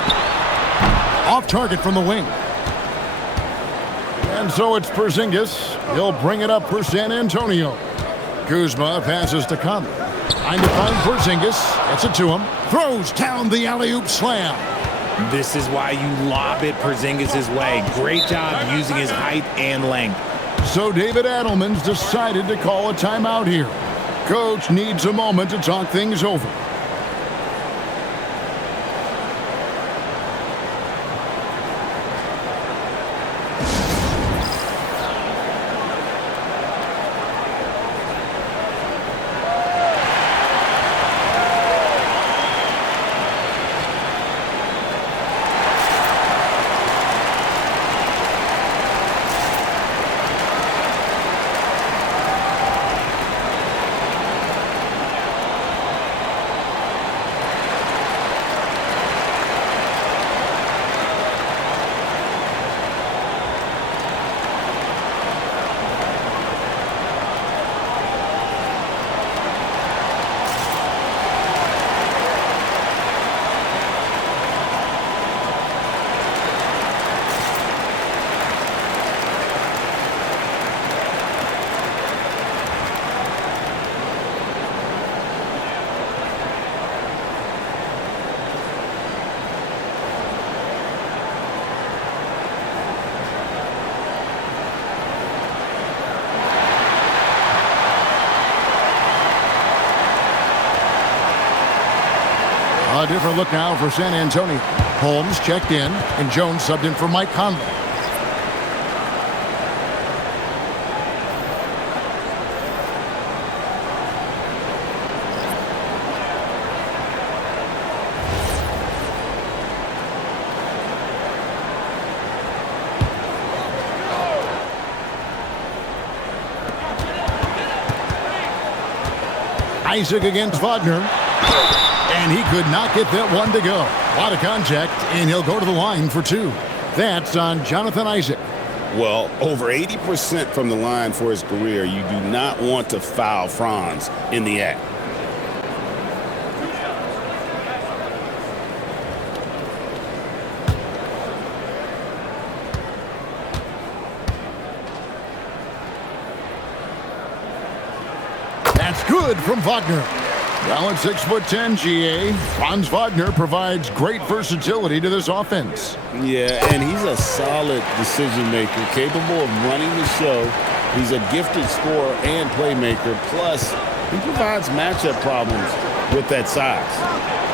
Off target from the wing. And so it's Porzingis. He'll bring it up for San Antonio. Kuzma passes to Conley. Trying to find Porzingis. Gets it to him. Throws down the alley-oop slam. This is why you lob it Porzingis' way. Great job using his height and length. So David Adelman's decided to call a timeout here. Coach needs a moment to talk things over. A different look now for San Antonio. Holmes checked in, and Jones subbed in for Mike Conley. Isaac against Wagner. And he could not get that one to go. A lot of contact, and he'll go to the line for two. That's on Jonathan Isaac. Well, over 80% from the line for his career. You do not want to foul Franz in the act. That's good from Wagner. Well, at 6'10", GA, Franz Wagner provides great versatility to this offense. Yeah, and he's a solid decision maker, capable of running the show. He's a gifted scorer and playmaker. Plus, he provides matchup problems with that size.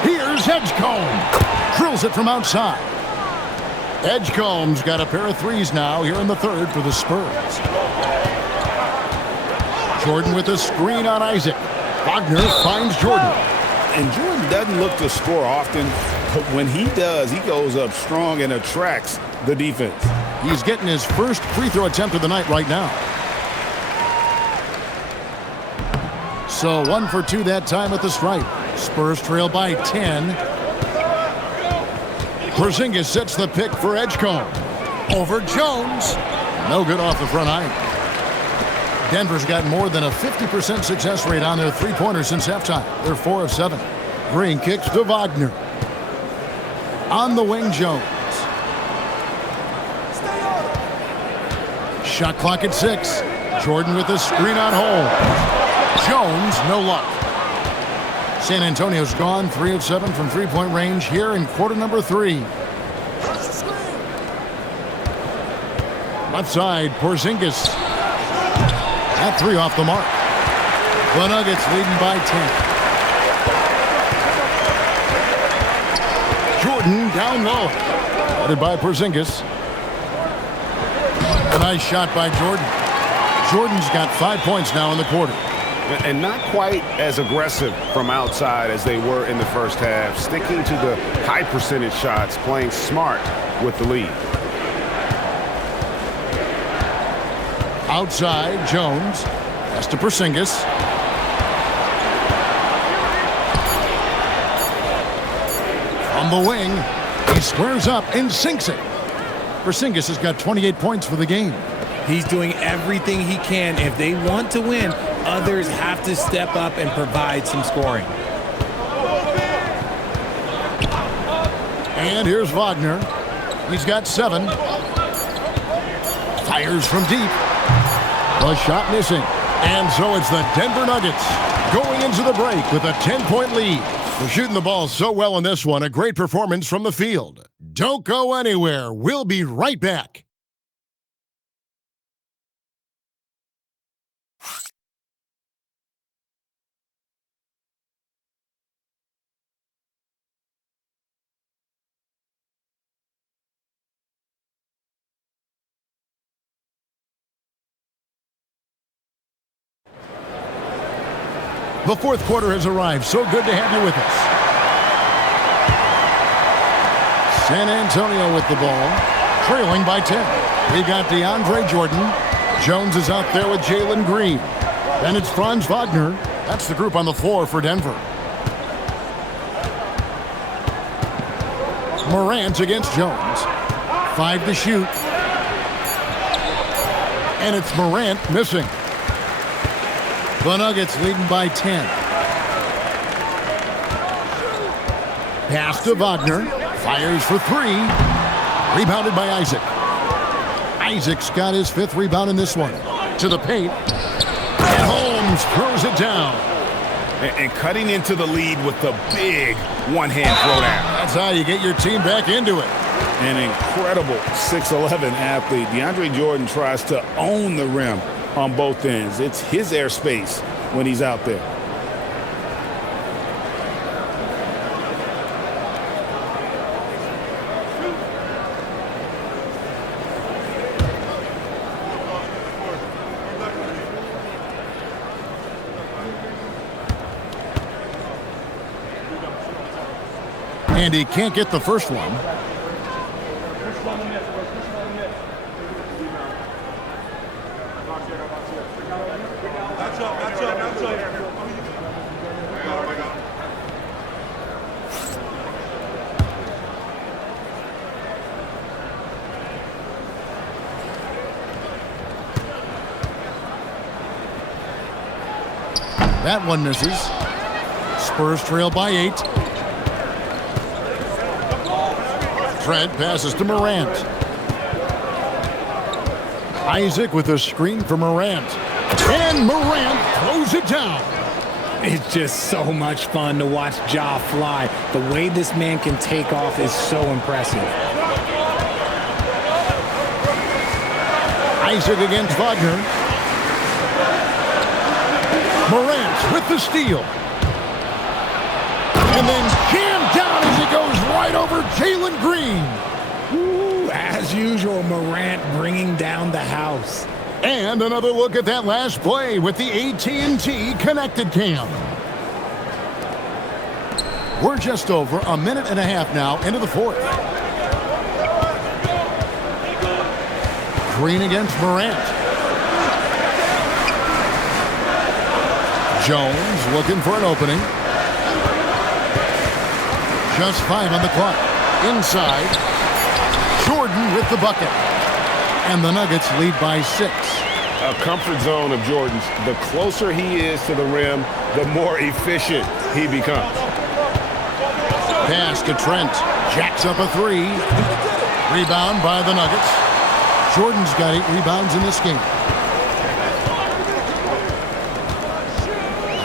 Here's Edgecombe. Drills it from outside. Edgecombe's got a pair of threes now here in the third for the Spurs. Jordan with a screen on Isaac. Wagner finds Jordan. And Jordan doesn't look to score often, but when he does, he goes up strong and attracts the defense. He's getting his first free throw attempt of the night right now. So 1 for 2 that time at the stripe. Spurs trail by 10. Porzingis sets the pick for Edgecombe. Over Jones. No good off the front eye. Denver's got more than a 50% success rate on their three-pointers since halftime. They're 4 of 7. Green kicks to Wagner. On the wing, Jones. Shot clock at 6. Jordan with a screen on hold. Jones, no luck. San Antonio's gone 3 of 7 from three-point range here in quarter number 3. Left side, Porzingis. That 3 off the mark. The Nuggets leading by 10. Jordan down low. Headed by Porzingis. A nice shot by Jordan. Jordan's got 5 points now in the quarter. And not quite as aggressive from outside as they were in the first half. Sticking to the high percentage shots, playing smart with the lead. Outside, Jones. Pass to Porzingis. From the wing, he squares up and sinks it. Porzingis has got 28 points for the game. He's doing everything he can. If they want to win, others have to step up and provide some scoring. And here's Wagner. He's got 7. Fires from deep. A shot missing. And so it's the Denver Nuggets going into the break with a 10-point lead. We're shooting the ball so well in this one. A great performance from the field. Don't go anywhere. We'll be right back. The fourth quarter has arrived. So good to have you with us. San Antonio with the ball, trailing by 10. We got DeAndre Jordan. Jones is out there with Jalen Green. Then it's Franz Wagner. That's the group on the floor for Denver. Morant against Jones. 5 to shoot. And it's Morant missing. The Nuggets leading by 10. Pass to Wagner. Fires for 3. Rebounded by Isaac. Isaac's got his 5th rebound in this one. To the paint. And Holmes throws it down. And cutting into the lead with the big one-hand throwdown. That's how you get your team back into it. An incredible 6'11" athlete. DeAndre Jordan tries to own the rim on both ends. It's his airspace when he's out there. And he can't get the first one. That one misses. Spurs trail by 8. Trent passes to Morant. Isaac with a screen for Morant. And Morant throws it down. It's just so much fun to watch Ja fly. The way this man can take off is so impressive. Isaac against Wagner. Morant with the steal. And then jammed down as he goes right over Jalen Green. Ooh, as usual, Morant bringing down the house. And another look at that last play with the AT&T Connected Cam. We're just over a minute and a half now into the fourth. Green against Morant. Jones looking for an opening. Just 5 on the clock. Inside. Jordan with the bucket. And the Nuggets lead by 6. A comfort zone of Jordan's. The closer he is to the rim, the more efficient he becomes. Pass to Trent. Jacks up a 3. Rebound by the Nuggets. Jordan's got 8 rebounds in this game.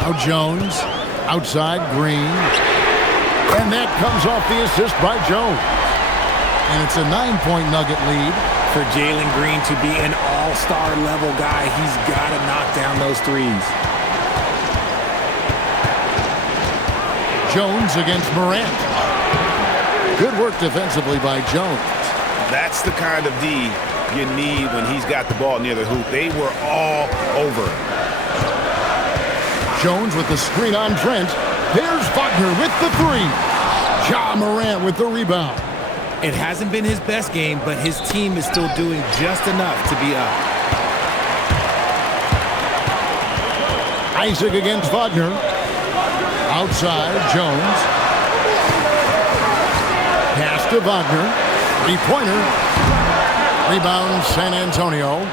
Now Jones. Outside, Green. And that comes off the assist by Jones. And it's a 9-point Nugget lead. For Jalen Green to be an all-star level guy, he's got to knock down those threes. Jones against Morant. Good work defensively by Jones. That's the kind of D you need when he's got the ball near the hoop. They were all over. Jones with the screen on Trent. There's Wagner with the 3. Ja Morant with the rebound. It hasn't been his best game, but his team is still doing just enough to be up. Isaac against Wagner. Outside, Jones. Pass to Wagner. 3-pointer. Rebound, San Antonio.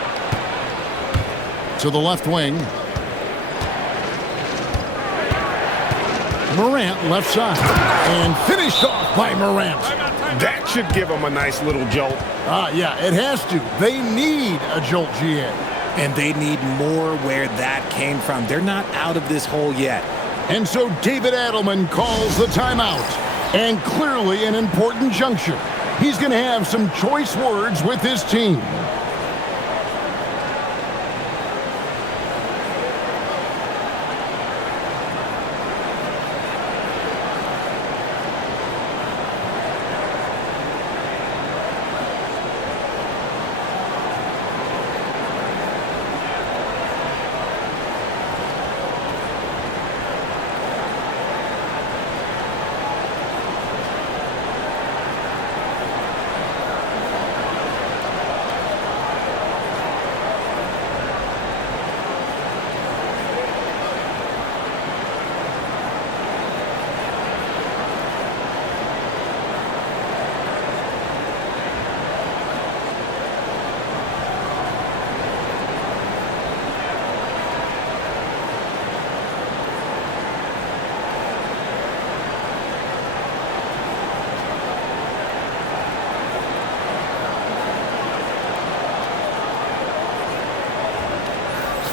To the left wing. Morant left side. And finished off by Morant. That should give them a nice little jolt. Yeah, it has to. They need a jolt, GA. And they need more where that came from. They're not out of this hole yet. And so David Adelman calls the timeout. And clearly an important juncture. He's going to have some choice words with his team.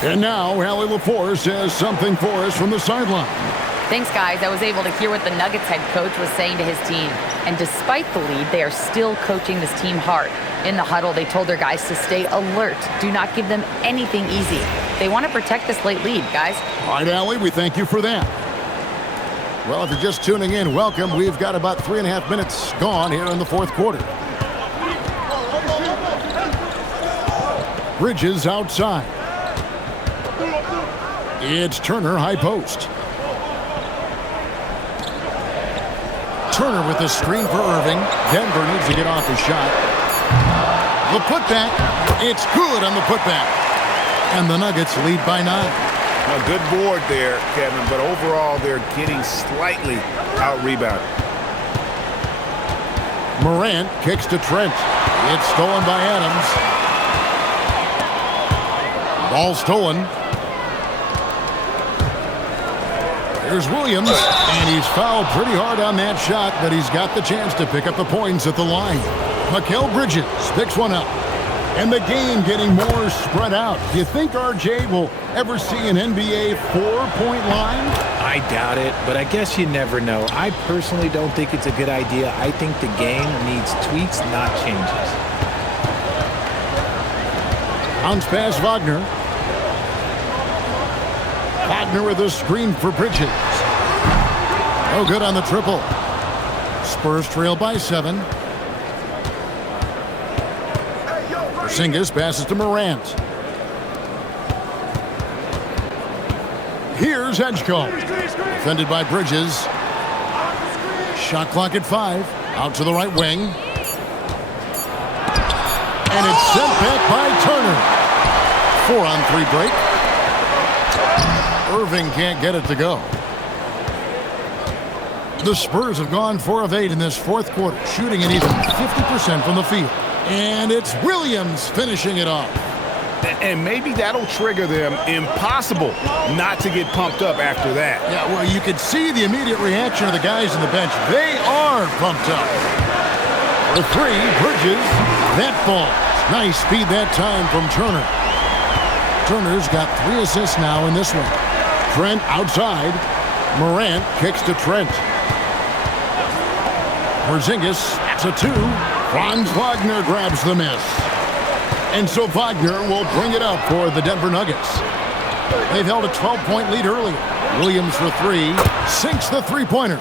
And now, Allie LaForce has something for us from the sideline. Thanks, guys. I was able to hear what the Nuggets head coach was saying to his team. And despite the lead, they are still coaching this team hard. In the huddle, they told their guys to stay alert. Do not give them anything easy. They want to protect this late lead, guys. All right, Allie, we thank you for that. Well, if you're just tuning in, welcome. We've got about 3.5 minutes gone here in the fourth quarter. Bridges outside. It's Turner, high post. Turner with the screen for Irving. Denver needs to get off his shot. The putback. It's good on the putback. And the Nuggets lead by 9. A good board there, Kevin, but overall they're getting slightly out-rebounded. Morant kicks to Trent. It's stolen by Adams. Ball stolen. Here's Williams, and he's fouled pretty hard on that shot, but he's got the chance to pick up the points at the line. Mikal Bridges picks one up, and the game getting more spread out. Do you think RJ will ever see an NBA 4-point line? I doubt it, but I guess you never know. I personally don't think it's a good idea. I think the game needs tweaks, not changes. Bounce pass Wagner. Wagner with a screen for Bridges. No good on the triple. Spurs trail by 7. Porzingis passes to Morant. Here's Edgecombe. Defended by Bridges. Shot clock at 5. Out to the right wing. And it's sent back by Turner. 4-on-3 break. Irving can't get it to go. The Spurs have gone 4 of 8 in this fourth quarter, shooting an even 50% from the field. And it's Williams finishing it off. And maybe that'll trigger them. Impossible not to get pumped up after that. Yeah, well, you could see the immediate reaction of the guys on the bench. They are pumped up. The 3, Bridges. That falls. Nice speed that time from Turner. Turner's got 3 assists now in this one. Trent outside. Morant kicks to Trent. Porzingis, that's a 2. Franz Wagner grabs the miss. And so Wagner will bring it up for the Denver Nuggets. They've held a 12-point lead earlier. Williams for 3. Sinks the three-pointer.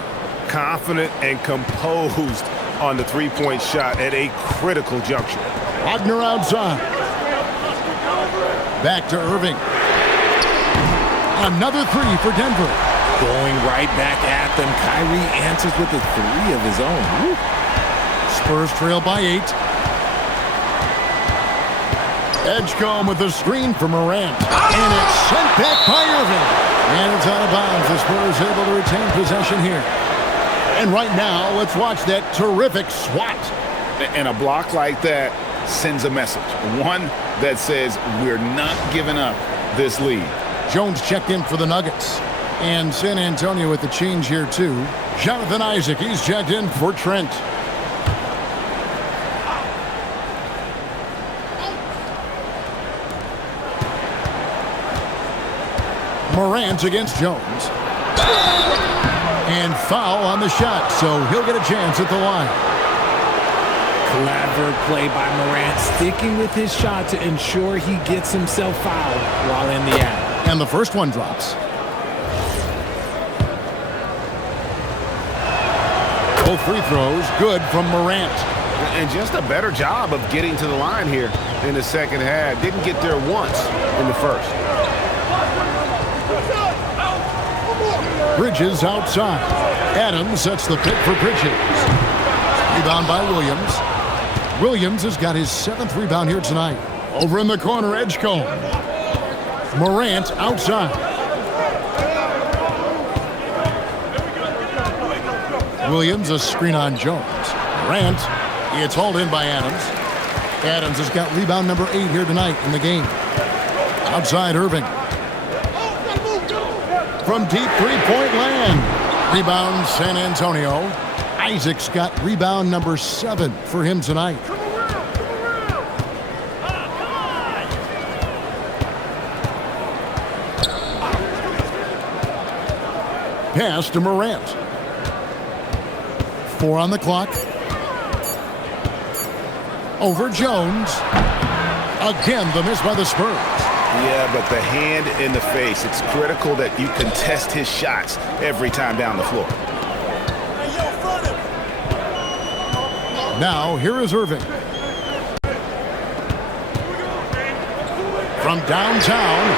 Confident and composed on the three-point shot at a critical juncture. Wagner outside. Back to Irving. Another 3 for Denver. Going right back at them. Kyrie answers with a 3 of his own. Woo. Spurs trail by 8. Edgecombe with the screen for Morant. And it's sent back by Irving. And it's out of bounds. The Spurs able to retain possession here. And right now, let's watch that terrific swat. And a block like that sends a message. One that says we're not giving up this lead. Jones checked in for the Nuggets. And San Antonio with the change here, too. Jonathan Isaac, he's checked in for Trent. Morant against Jones. And foul on the shot, so he'll get a chance at the line. Clever play by Morant, sticking with his shot to ensure he gets himself fouled while in the act. And the first one drops. Both free throws good from Morant. And just a better job of getting to the line here in the second half. Didn't get there once in the first. Bridges outside. Adams sets the pick for Bridges. Rebound by Williams. Williams has got his 7th rebound here tonight. Over in the corner, Edgecombe. Morant outside. Williams, a screen on Jones. Morant, it's hauled in by Adams. Adams has got rebound number 8 here tonight in the game. Outside, Irving. From deep three-point land. Rebound, San Antonio. Isaac's got rebound number 7 for him tonight. Pass to Morant. 4 on the clock. Over Jones. Again, the miss by the Spurs. Yeah, but the hand in the face. It's critical that you contest his shots every time down the floor. Now, here is Irving. From downtown,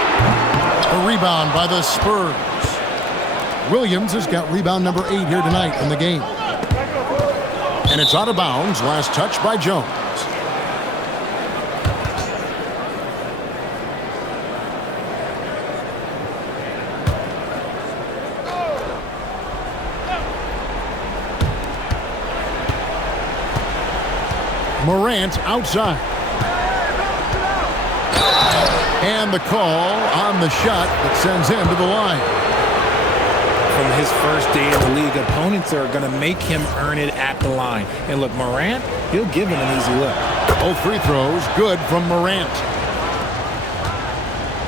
a rebound by the Spurs. Williams has got rebound number 8 here tonight in the game. And it's out of bounds. Last touch by Jones. Morant outside. And the call on the shot that sends him to the line. From his first day in the league, opponents are going to make him earn it at the line. And look, Morant, he'll give him an easy look. Both free throws good from Morant.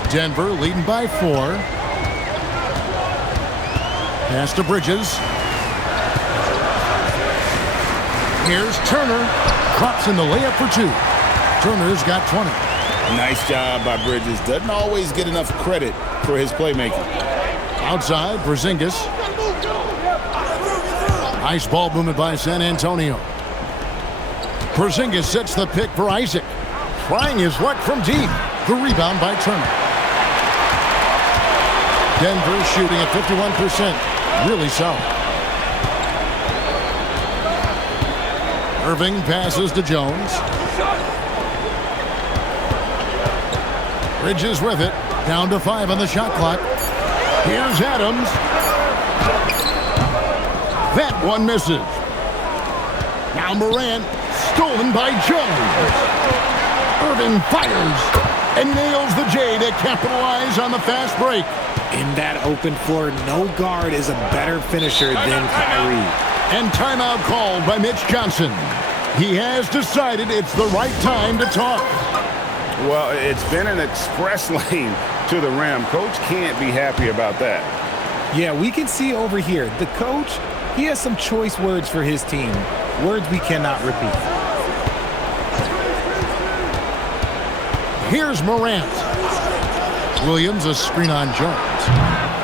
Denver leading by 4. Pass to Bridges. Here's Turner. Drops in the layup for 2. Turner's got 20. Nice job by Bridges. Doesn't always get enough credit for his playmaking. Outside, Porzingis. Nice ball movement by San Antonio. Porzingis sets the pick for Isaac. Trying his luck from deep. The rebound by Turner. Denver shooting at 51%. Really solid. Irving passes to Jones. Bridges with it. Down to 5 on the shot clock. Here's Adams. That one misses. Now Morant, stolen by Jones. Irving fires and nails the J to capitalize on the fast break. In that open floor, no guard is a better finisher than Kyrie. And timeout called by Mitch Johnson. He has decided it's the right time to talk. Well, it's been an express lane to the rim. Coach can't be happy about that. Yeah, we can see over here. The coach, he has some choice words for his team. Words we cannot repeat. Here's Morant. Williams, a screen on Jones.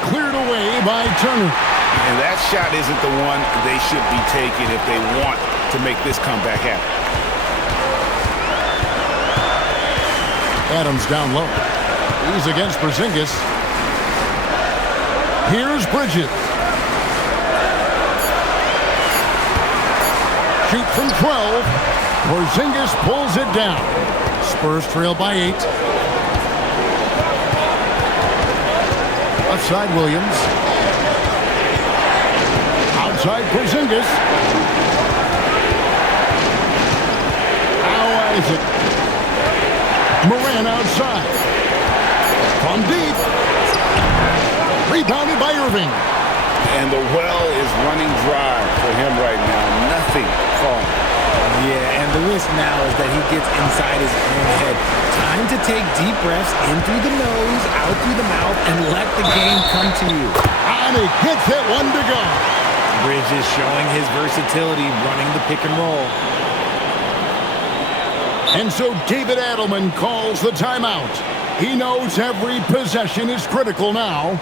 Cleared away by Turner. And that shot isn't the one they should be taking if they want to make this comeback happen. Adams down low. He's against Porzingis. Here's Bridges. Shoot from 12. Porzingis pulls it down. Spurs trail by 8. Left side, Williams. Outside, Porzingis. Now Isaac. Morant outside. From deep. Rebounded by Irving. And the well is running dry for him right now. Nothing falling. Yeah, and the risk now is that he gets inside his own head. Time to take deep breaths in through the nose, out through the mouth, and let the game come to you. And he hits it, one to go. Bridges showing his versatility, running the pick and roll. And so David Adelman calls the timeout. He knows every possession is critical now.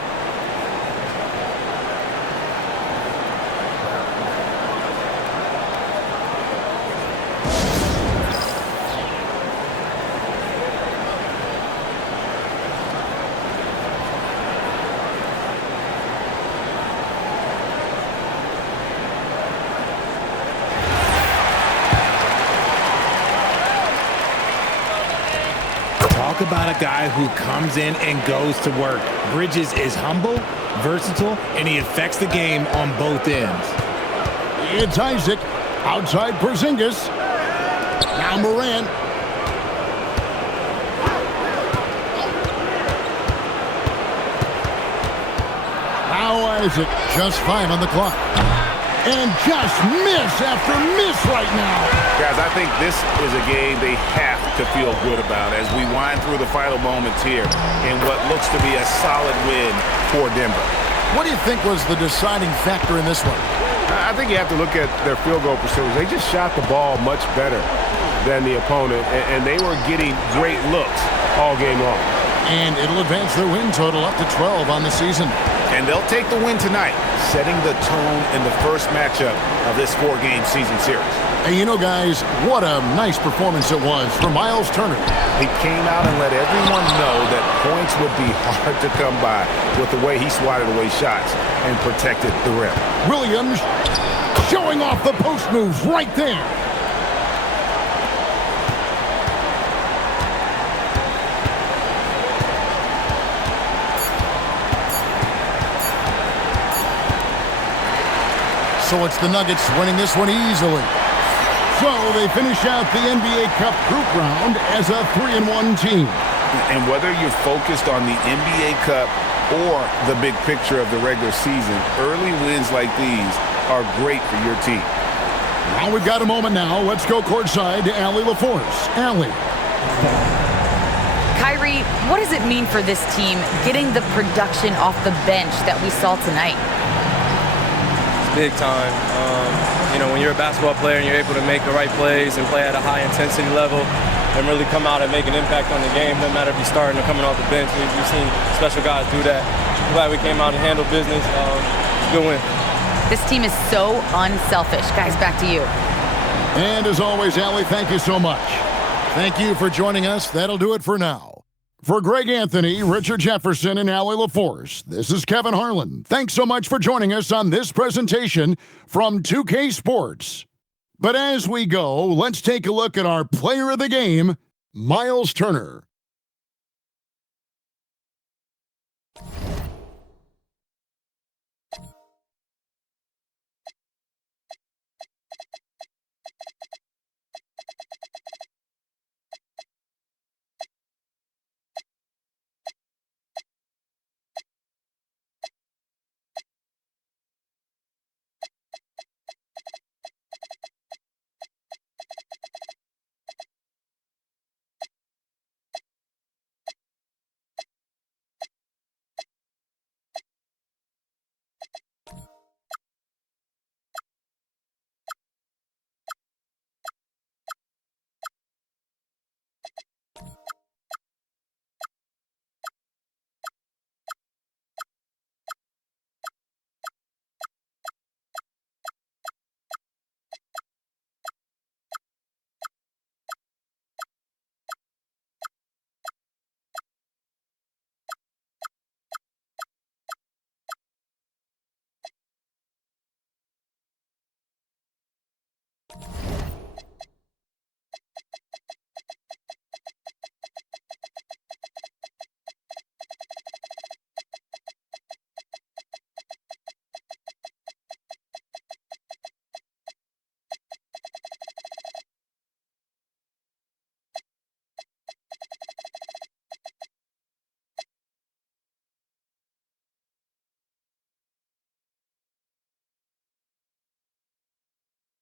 Talk about a guy who comes in and goes to work. Bridges is humble, versatile, and he affects the game on both ends. It's Isaac outside Porzingis. Now Morant. Now Isaac, just 5 on the clock. And just miss after miss right now. Guys, I think this is a game they have to feel good about as we wind through the final moments here in what looks to be a solid win for Denver. What do you think was the deciding factor in this one? I think you have to look at their field goal percentage. They just shot the ball much better than the opponent, and they were getting great looks all game long. And it'll advance their win total up to 12 on the season. And they'll take the win tonight, setting the tone in the first matchup of this 4-game season series. And you know, guys, what a nice performance it was for Miles Turner. He came out and let everyone know that points would be hard to come by with the way he swatted away shots and protected the rim. Williams showing off the post moves right there. So it's the Nuggets winning this one easily. So they finish out the NBA Cup group round as a 3-1 team. And whether you're focused on the NBA Cup or the big picture of the regular season, early wins like these are great for your team. Now we've got a moment now. Let's go courtside to Allie LaForce. Allie. Kyrie, what does it mean for this team getting the production off the bench that we saw tonight? Big time. When you're a basketball player and you're able to make the right plays and play at a high intensity level and really come out and make an impact on the game, no matter if you're starting or coming off the bench. We've seen special guys do that. I'm glad we came out and handled business. Good win. This team is so unselfish. Guys, back to you. And as always, Allie, thank you so much. Thank you for joining us. That'll do it for now. For Greg Anthony, Richard Jefferson, and Allie LaForce, this is Kevin Harlan. Thanks so much for joining us on this presentation from 2K Sports. But as we go, let's take a look at our player of the game, Miles Turner.